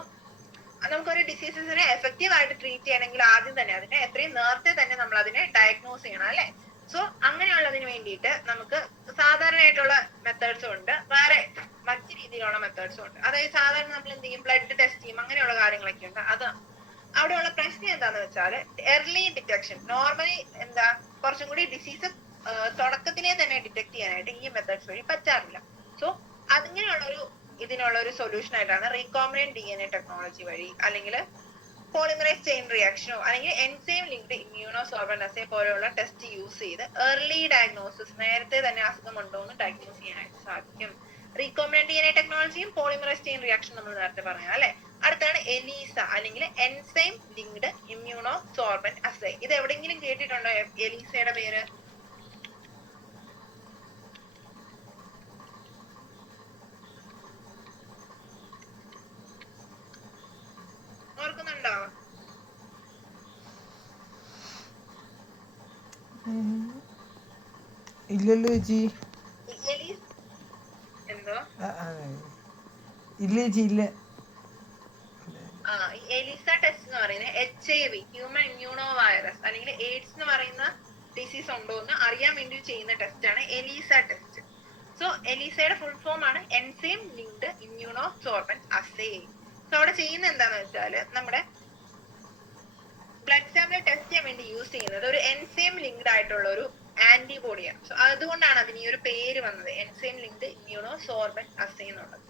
നമുക്കൊരു ഡിസീസസിനെ എഫക്റ്റീവ് ആയിട്ട് ട്രീറ്റ് ചെയ്യണമെങ്കിൽ ആദ്യം തന്നെ അതിനെ എത്രയും നേരത്തെ തന്നെ നമ്മൾ അതിനെ ഡയഗ്നോസ് ചെയ്യണം അല്ലെ. സോ അങ്ങനെയുള്ളതിന് വേണ്ടിയിട്ട് നമുക്ക് സാധാരണയായിട്ടുള്ള മെത്തേഡ്സും ഉണ്ട്, വേറെ മറ്റു രീതിയിലുള്ള മെത്തേഡ്സും ഉണ്ട്. അതായത് സാധാരണ നമ്മൾ എന്ത് ചെയ്യും, ബ്ലഡ് ടെസ്റ്റ് ചെയ്യും, അങ്ങനെയുള്ള കാര്യങ്ങളൊക്കെ ഉണ്ട്. അത് അവിടെയുള്ള പ്രശ്നം എന്താന്ന് വെച്ചാൽ എർലി ഡിറ്റക്ഷൻ. നോർമലി എന്താ കുറച്ചും കൂടി ഡിസീസ് തുടക്കത്തിനെ തന്നെ ഡിറ്റക്ട് ചെയ്യാനായിട്ട് ഈ മെത്തേഡ്സ് വഴി പറ്റാറില്ല. സോ ഇതിനുള്ള ഒരു സൊല്യൂഷൻ ആയിട്ടാണ് റീകോംബിനന്റ് DNA ടെക്നോളജി വഴി അല്ലെങ്കിൽ പോളിമറൈസ് ചെയിൻ റിയാക്ഷനോ അല്ലെങ്കിൽ എൻസൈം ലിങ്ക്ഡ് ഇമ്മ്യൂണോ സോർബന്റ് അസേ പോലെയുള്ള ടെസ്റ്റ് യൂസ് ചെയ്ത് ഏർലി ഡയഗ്നോസിസ്, നേരത്തെ തന്നെ അസുഖം ഉണ്ടോ എന്ന് ഡയഗ്നോസ് ചെയ്യാനായിട്ട് സാധിക്കും. റീകോംബിനന്റ് DNA ടെക്നോളജിയും പോളിമറൈസ് ചെയിൻ റിയാക്ഷൻ നമ്മൾ നേരത്തെ പറഞ്ഞത് അല്ലെ. അടുത്താണ് എലീസ അല്ലെങ്കിൽ എൻസൈം ലിങ്ക്ഡ് ഇമ്മ്യൂണോ സോർബന്റ് അസേ. ഇത് എവിടെയെങ്കിലും കേട്ടിട്ടുണ്ടോ എലീസയുടെ പേര്? ഓർക്കുന്നുണ്ടോ? ഇല്ലല്ലോ ചേച്ചി. എന്തോ ഇല്ല ചേച്ചി, ഇല്ല. എലിസ ടെസ്റ്റ് എന്ന് പറയുന്നത് HIV ഹ്യൂമൻ ഇമ്മ്യൂണോ വൈറസ് അല്ലെങ്കിൽ എയ്ഡ്സ് എന്ന് പറയുന്ന ഡിസീസ് ഉണ്ടോ എന്ന് അറിയാൻ വേണ്ടി ചെയ്യുന്ന ടെസ്റ്റ് ആണ് എലീസ ടെസ്റ്റ്. സോ എലീസയുടെ ഫുൾ ഫോം ആണ് enzyme linked immunosorbent assay. So അവിടെ ചെയ്യുന്ന എന്താന്ന് വെച്ചാൽ നമ്മുടെ ബ്ലഡ് സാമ്പിൾ ടെസ്റ്റ് ചെയ്യാൻ വേണ്ടി യൂസ് ചെയ്യുന്നത് ഒരു എൻസൈം ലിങ്ക്ഡ് ആയിട്ടുള്ള ഒരു ആന്റിബോഡിയാണ്. സോ അതുകൊണ്ടാണ് അതിന് ഈ ഒരു പേര് വന്നത്, എൻസൈം ലിങ്ക്ഡ് ഇമ്മ്യൂണോ സോർബന്റ് അസേ എന്നുള്ളത്.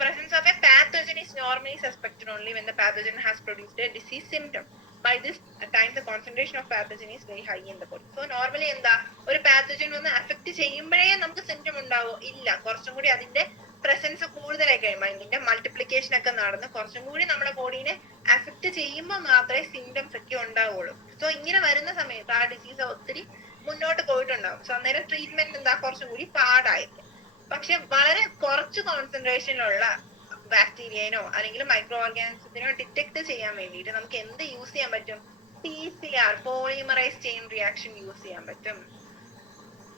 Presence of a pathogen is normally suspected only when the pathogen has produced a disease symptom. By this time the concentration of pathogen is very high in the body. So normally എന്താ ഒരു pathogen ഒന്ന് affect ചെയ്യുമ്പോഴേ നമുക്ക് symptom ഉണ്ടാവോ? ഇല്ല, കുറച്ചും കൂടി അതിന്റെ പ്രസൻസ് കൂടുതലായി കഴിയുമ്പോൾ അതിന്റെ മൾട്ടിപ്ലിക്കേഷൻ ഒക്കെ നടന്ന് കുറച്ചും കൂടി നമ്മുടെ ബോഡീനെ അഫക്ട് ചെയ്യുമ്പോൾ മാത്രമേ സിംറ്റംസ് ഒക്കെ ഉണ്ടാവുള്ളൂ. സോ ഇങ്ങനെ വരുന്ന സമയത്ത് ആ ഡിസീസ് ഒത്തിരി മുന്നോട്ട് പോയിട്ടുണ്ടാവും. സോ അന്നേരം ട്രീറ്റ്മെന്റ് എന്താ കുറച്ചും കൂടി പാടായിരിക്കും. പക്ഷെ വളരെ കുറച്ച് കോൺസെൻട്രേഷനിലുള്ള ബാക്ടീരിയനോ അല്ലെങ്കിൽ മൈക്രോ ഓർഗാനിസത്തിനോ ഡിറ്റക്ട് ചെയ്യാൻ വേണ്ടിയിട്ട് നമുക്ക് എന്ത് യൂസ് ചെയ്യാൻ പറ്റും? PCR, polymerase chain reaction use ചെയ്യാൻ പറ്റും.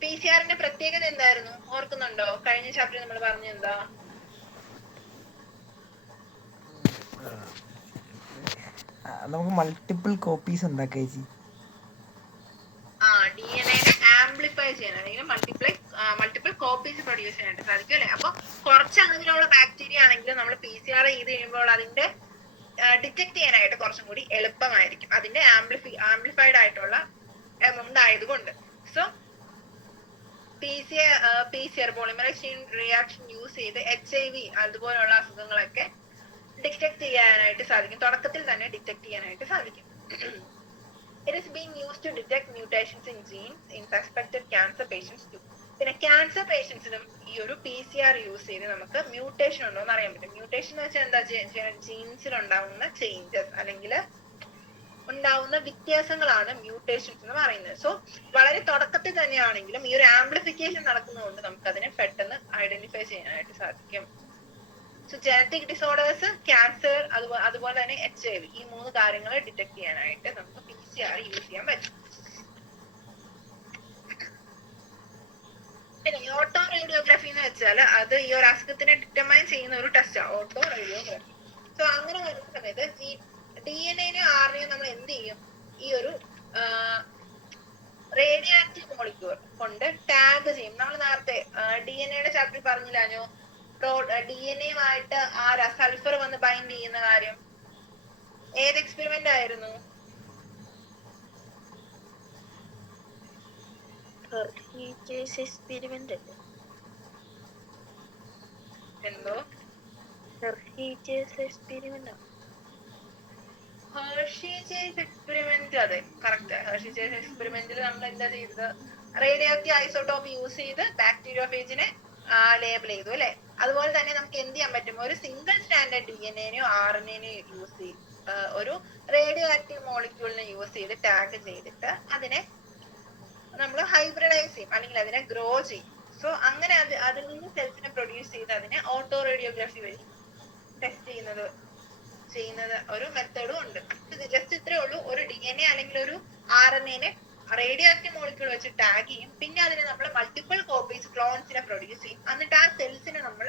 PCR-ന്റെ പ്രത്യേകത എന്തായിരുന്നു ഓർക്കുന്നുണ്ടോ? കഴിഞ്ഞ ചാപ്റ്ററിൽ നമ്മൾ പറഞ്ഞ എന്താ? നമുക്ക് മൾട്ടിപ്പിൾ കോപ്പീസ് ഉണ്ടാക്കാം ചേച്ചി. DNA ആംപ്ലിഫൈ ചെയ്യാൻ അല്ലെങ്കിൽ മൾട്ടിപ്പിൾ കോപ്പീസ് പ്രൊഡ്യൂസ് ചെയ്യാനായിട്ട് സാധിക്കും അല്ലെ. അപ്പൊ കുറച്ച് അങ്ങനെയുള്ള ബാക്ടീരിയ ആണെങ്കിലും നമ്മൾ PCR ചെയ്ത് കഴിയുമ്പോൾ അതിന്റെ ഡിറ്റക്ട് ചെയ്യാനായിട്ട് കുറച്ചും കൂടി എളുപ്പമായിരിക്കും, അതിന്റെ ആംപ്ലിഫൈഡ് ആയിട്ടുള്ള എമൗണ്ട് ആയതുകൊണ്ട്. So PCR polymerase chain reaction use ചെയ്ത് HIV അതുപോലുള്ള അസുഖങ്ങളൊക്കെ ഡിറ്റക്ട് ചെയ്യാനായിട്ട് സാധിക്കും, തുടക്കത്തിൽ തന്നെ ഡിറ്റക്ട് ചെയ്യാനായിട്ട് സാധിക്കും. It is being used to detect mutations in genes in suspected cancer patients too. പിന്നെ ക്യാൻസർ പേഷ്യൻസിനും ഈ ഒരു PCR യൂസ് ചെയ്ത് നമുക്ക് മ്യൂട്ടേഷൻ ഉണ്ടോ എന്ന് അറിയാൻ പറ്റും. മ്യൂട്ടേഷൻ എന്ന് വെച്ചാൽ എന്താ, ജീൻസിൽ ഉണ്ടാവുന്ന ചേഞ്ചസ് അല്ലെങ്കിൽ ഉണ്ടാവുന്ന വ്യത്യാസങ്ങളാണ് മ്യൂട്ടേഷൻസ് എന്ന് പറയുന്നത്. സോ വളരെ തുടക്കത്തിൽ തന്നെയാണെങ്കിലും ഈ ഒരു ആംപ്ലിഫിക്കേഷൻ നടക്കുന്നതുകൊണ്ട് നമുക്ക് അതിനെ പെട്ടെന്ന് ഐഡന്റിഫൈ ചെയ്യാനായിട്ട് സാധിക്കും. സോ ജനറ്റിക് ഡിസോർഡേഴ്സ്, ക്യാൻസർ, അതുപോലെ തന്നെ HIV, ഈ 3 കാര്യങ്ങൾ ഡിറ്റക്ട് ചെയ്യാനായിട്ട് നമുക്ക് PCR യൂസ് ചെയ്യാൻ പറ്റും. പിന്നെ ഓട്ടോ റേഡിയോഗ്രാഫി എന്ന് വെച്ചാൽ അത് ഈ ഒരു അസുഖത്തിനെ ഡിറ്റർമൈൻ ചെയ്യുന്ന ഒരു ടെസ്റ്റാണ് ഓട്ടോ റേഡിയോഗ്രാഫി. സോ അങ്ങനെ വരുന്ന സമയത്ത് DNA RNA നമ്മൾ എന്ത് ചെയ്യും, ഈ ഒരു റേഡിയോ ആക്റ്റീവ് മോളിക്യൂൾ കൊണ്ട് ടാഗ് ചെയ്യും. നമ്മൾ നേരത്തെ DNA ചാപ്റ്ററിൽ പറഞ്ഞില്ലാഞ്ഞോ, DNA-യുമായിട്ട് സൾഫർ വന്ന് ബൈൻഡ് ചെയ്യുന്ന കാര്യം. ഏത് എക്സ്പെരിമെന്റ് ആയിരുന്നു? എക്സ്പെരിമെന്റ് അല്ലേ? എന്തോ എക്സ്പെരിമെന്റ്. ഹെർഷി ചേസ് എക്സ്പെരിമെന്റ്, അതെ കറക്റ്റ്. ഹെർഷി ചേസ് എക്സ്പെരിമെന്റിൽ നമ്മൾ എന്താ ചെയ്തത്, റേഡിയോ ആക്റ്റീവ് ഐസോട്ടോപ്പ് യൂസ് ചെയ്ത് ബാക്ടീരിയോഫേജിനെ ലേബിൾ ചെയ്തു അല്ലെ. അതുപോലെ തന്നെ നമുക്ക് എന്ത് ചെയ്യാൻ പറ്റും, ഒരു സിംഗിൾ സ്റ്റാൻഡേർഡ് DNA-നെയോ RNA-നെയോ യൂസ് ചെയ്ത് ഒരു റേഡിയോ ആക്റ്റീവ് മോളിക്യൂളിനെ യൂസ് ചെയ്ത് ടാഗ് ചെയ്തിട്ട് അതിനെ നമ്മൾ ഹൈബ്രിഡൈസ് ചെയ്യും അല്ലെങ്കിൽ അതിനെ ഗ്രോ ചെയ്യും. സോ അങ്ങനെ അതിൽ നിന്ന് സെൽസിനെ പ്രൊഡ്യൂസ് ചെയ്ത് അതിനെ ഓട്ടോ റേഡിയോഗ്രാഫി വഴി ടെസ്റ്റ് ചെയ്യുന്നത് ഒരു മെത്തേഡും ഉണ്ട്. ജസ്റ്റ് ഇത്രേ ഉള്ളൂ, ഒരു DNA അല്ലെങ്കിൽ ഒരു RNA-നെ റേഡിയോ ആക്റ്റീവ് മോളിക്യൂൾ വെച്ച് ടാഗ് ചെയ്യും, പിന്നെ അതിനെ നമ്മൾ മൾട്ടിപ്പിൾ കോപ്പീസ് ക്ലോൺസിനെ പ്രൊഡ്യൂസ് ചെയ്യും, എന്നിട്ട് ആ സെൽസിനെ നമ്മൾ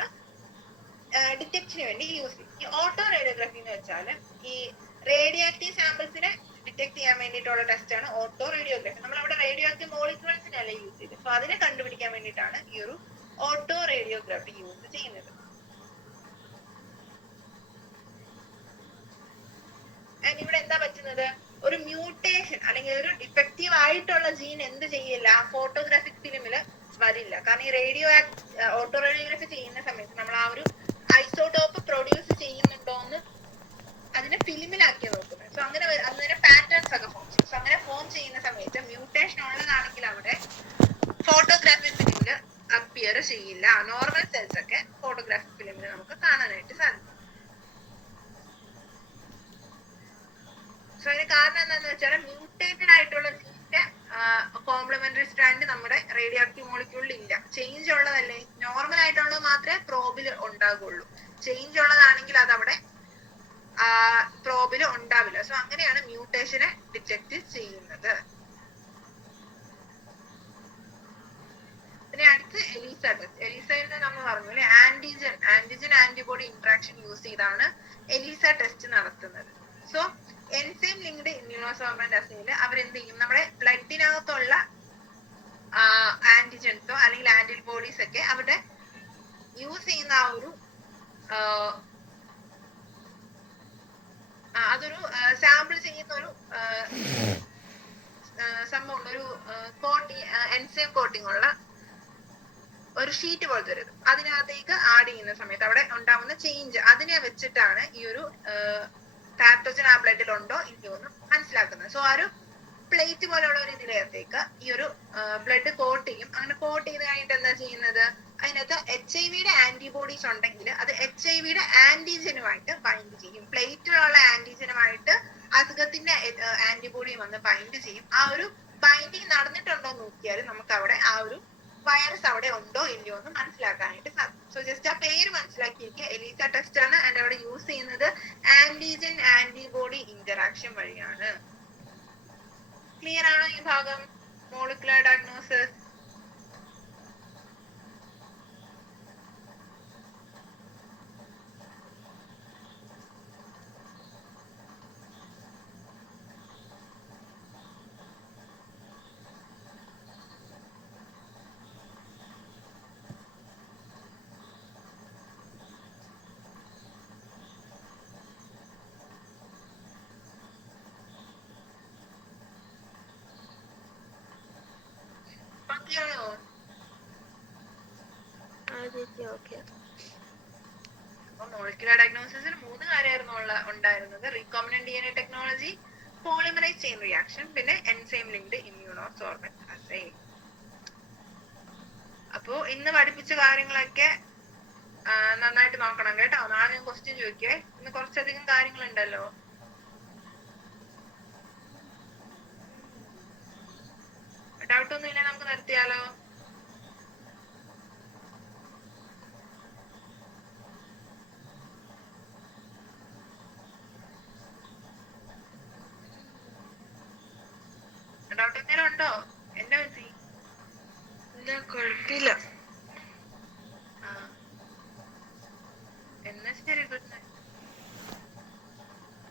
ഡിറ്റക്ഷന് വേണ്ടി യൂസ് ചെയ്യും. ഈ ഓട്ടോ റേഡിയോഗ്രാഫി എന്ന് വെച്ചാൽ ഈ റേഡിയോ ആക്റ്റീവ് സാമ്പിൾസിനെ ഡിറ്റക്ട് ചെയ്യാൻ വേണ്ടിയിട്ടുള്ള ടെസ്റ്റ് ആണ് ഓട്ടോ റേഡിയോഗ്രാഫി. നമ്മൾ അവിടെ റേഡിയോ ആക്റ്റീവ് മോളിക്യൂൾസിനല്ലേ യൂസ് ചെയ്തത്, അപ്പൊ അതിനെ കണ്ടുപിടിക്കാൻ വേണ്ടിയിട്ടാണ് ഈ ഒരു ഓട്ടോ റേഡിയോഗ്രാഫി യൂസ് ചെയ്യുന്നത്. ഇവിടെ എന്താ പറ്റുന്നത്, ഒരു മ്യൂട്ടേഷൻ അല്ലെങ്കിൽ ഒരു ഡിഫക്റ്റീവ് ആയിട്ടുള്ള ജീൻ എന്ത് ചെയ്യില്ല, ഫോട്ടോഗ്രാഫിക് ഫിലിമില് വരില്ല. കാരണം ഈ ഓട്ടോ റേഡിയോഗ്രാഫി ചെയ്യുന്ന സമയത്ത് നമ്മൾ ആ ഒരു ഐസോടോപ്പ് പ്രൊഡ്യൂസ് ചെയ്യുന്നുണ്ടോ എന്ന് അതിനെ ഫിലിമിലാക്കിയ നോക്കുന്നത്. സോ അങ്ങനെ അതിനെ പാറ്റേൺസ് ഒക്കെ ഫോം ചെയ്യും. സോ അങ്ങനെ ഫോം ചെയ്യുന്ന സമയത്ത് മ്യൂട്ടേഷൻ ഉള്ളതാണെങ്കിൽ അവിടെ ഫോട്ടോഗ്രാഫിക് ഫിലിമില് അപ്പിയർ ചെയ്യില്ല. നോർമൽ സെൽസ് ഒക്കെ ഫോട്ടോഗ്രാഫിക് ഫിലിമിൽ നമുക്ക് കാണാനായിട്ട് സാധിക്കും. സോ അതിന് കാരണം എന്താണെന്ന് വെച്ചാൽ മ്യൂട്ടേറ്റഡ് ആയിട്ടുള്ള ജീന്റെ കോംപ്ലിമെന്ററി സ്ട്രാൻഡ് നമ്മുടെ റേഡിയോ ആക്റ്റീവ് മോളിക്യൂളിൽ ഇല്ല. ചേഞ്ച് ഉള്ളതല്ലേ, നോർമൽ ആയിട്ടുള്ളത് മാത്രമേ പ്രോബിൽ ഉണ്ടാകുള്ളൂ. ചേഞ്ച് ഉള്ളതാണെങ്കിൽ അത് അവിടെ പ്രോബിൽ ഉണ്ടാവില്ല. സോ അങ്ങനെയാണ് മ്യൂട്ടേഷനെ ഡിറ്റക്ട് ചെയ്യുന്നത്. പിന്നെ അടുത്ത് എലീസ ടെസ്റ്റ്. എലീസയിൽ നമ്മൾ പറഞ്ഞു അല്ലെ, ആന്റിജൻ ആന്റിബോഡി ഇന്ററാക്ഷൻ യൂസ് ചെയ്താണ് എലീസ ടെസ്റ്റ് നടത്തുന്നത്. സോ എൻസൈം ലിങ്ക്ഡ് ഇമ്മ്യൂണോസോർബന്റ് അസേയിൽ അവരെന്ത് ചെയ്യും, നമ്മുടെ ബ്ലഡിനകത്തുള്ള ആന്റിജൻസോ അല്ലെങ്കിൽ ആന്റിബോഡീസ് ഒക്കെ അവരുടെ യൂസ് ചെയ്യുന്ന ആ ഒരു അതൊരു സാമ്പിൾ ചെയ്യുന്ന ഒരു സംഭവം, ഒരു എൻസൈം കോട്ടിംഗ് ഉള്ള ഒരു ഷീറ്റ് പോലത്തെ ഒരു അതിനകത്തേക്ക് ആഡ് ചെയ്യുന്ന സമയത്ത് അവിടെ ഉണ്ടാവുന്ന ചേഞ്ച് അതിനെ വെച്ചിട്ടാണ് ഈ ഒരു പാത്തോജൻ ആ ബ്ലഡിൽ ഉണ്ടോ ഇല്ലയോ എന്ന് മനസ്സിലാക്കുന്നത്. സോ ആ ഒരു പ്ലേറ്റ് പോലെയുള്ള ഒരു ഇതിനകത്തേക്ക് ഈ ഒരു ബ്ലഡ് കോട്ട് ചെയ്യും. അങ്ങനെ കോട്ട് ചെയ്ത് കഴിഞ്ഞിട്ട് എന്താ ചെയ്യുന്നത്, അതിനകത്ത് HIV-യുടെ ആന്റിബോഡീസ് ഉണ്ടെങ്കിൽ അത് HIV-യുടെ ആന്റിജനുമായിട്ട് ബൈൻഡ് ചെയ്യും. പ്ലേറ്റിലുള്ള ആന്റിജനുമായിട്ട് അസുഖത്തിന്റെ ആന്റിബോഡി വന്ന് ബൈൻഡ് ചെയ്യും. ആ ഒരു ബൈൻഡിങ് നടന്നിട്ടുണ്ടോ എന്ന് നോക്കിയാൽ നമുക്ക് അവിടെ ആ ഒരു വൈറസ് അവിടെ ഉണ്ടോ ഇല്ലയോ എന്ന് മനസ്സിലാക്കാനായിട്ട് സാധിക്കും. സോ ജസ്റ്റ് ആ പേര് മനസ്സിലാക്കിയിരിക്കുക, എലീസ ടെസ്റ്റ് ആണ്. അതിന്റെ അവിടെ യൂസ് ചെയ്യുന്നത് ആന്റിജൻ ആന്റിബോഡി ഇന്ററാക്ഷൻ വഴിയാണ്. ക്ലിയർ ആണോ ഈ ഭാഗം? Molecular diagnosis. മോളിക്കുലർ ഡയഗ്നോസിസിൽ 3 കാര്യമായിരുന്നു ഉണ്ടായിരുന്നത്: recombinant DNA technology, polymerase chain reaction, പിന്നെ എൻസൈം ലിങ്ക്ഡ് ഇമ്മ്യൂണോസോർബന്റ് അസേ. അപ്പൊ ഇന്ന് പഠിപ്പിച്ച കാര്യങ്ങളൊക്കെ നന്നായിട്ട് നോക്കണം കേട്ടോ. നാളെ ഞാൻ ക്വസ്റ്റ്യൻ ചോദിക്കേ. ഇന്ന് കുറച്ചധികം കാര്യങ്ങളുണ്ടല്ലോ. ഡൗട്ട് ഒന്നും ഇല്ല, നമുക്ക് നിർത്തിയാലോ? ഡൗട്ട് എന്തെങ്കിലും ഉണ്ടോ? എന്റെ പറ്റി ഇല്ല കുഴപ്പമില്ല.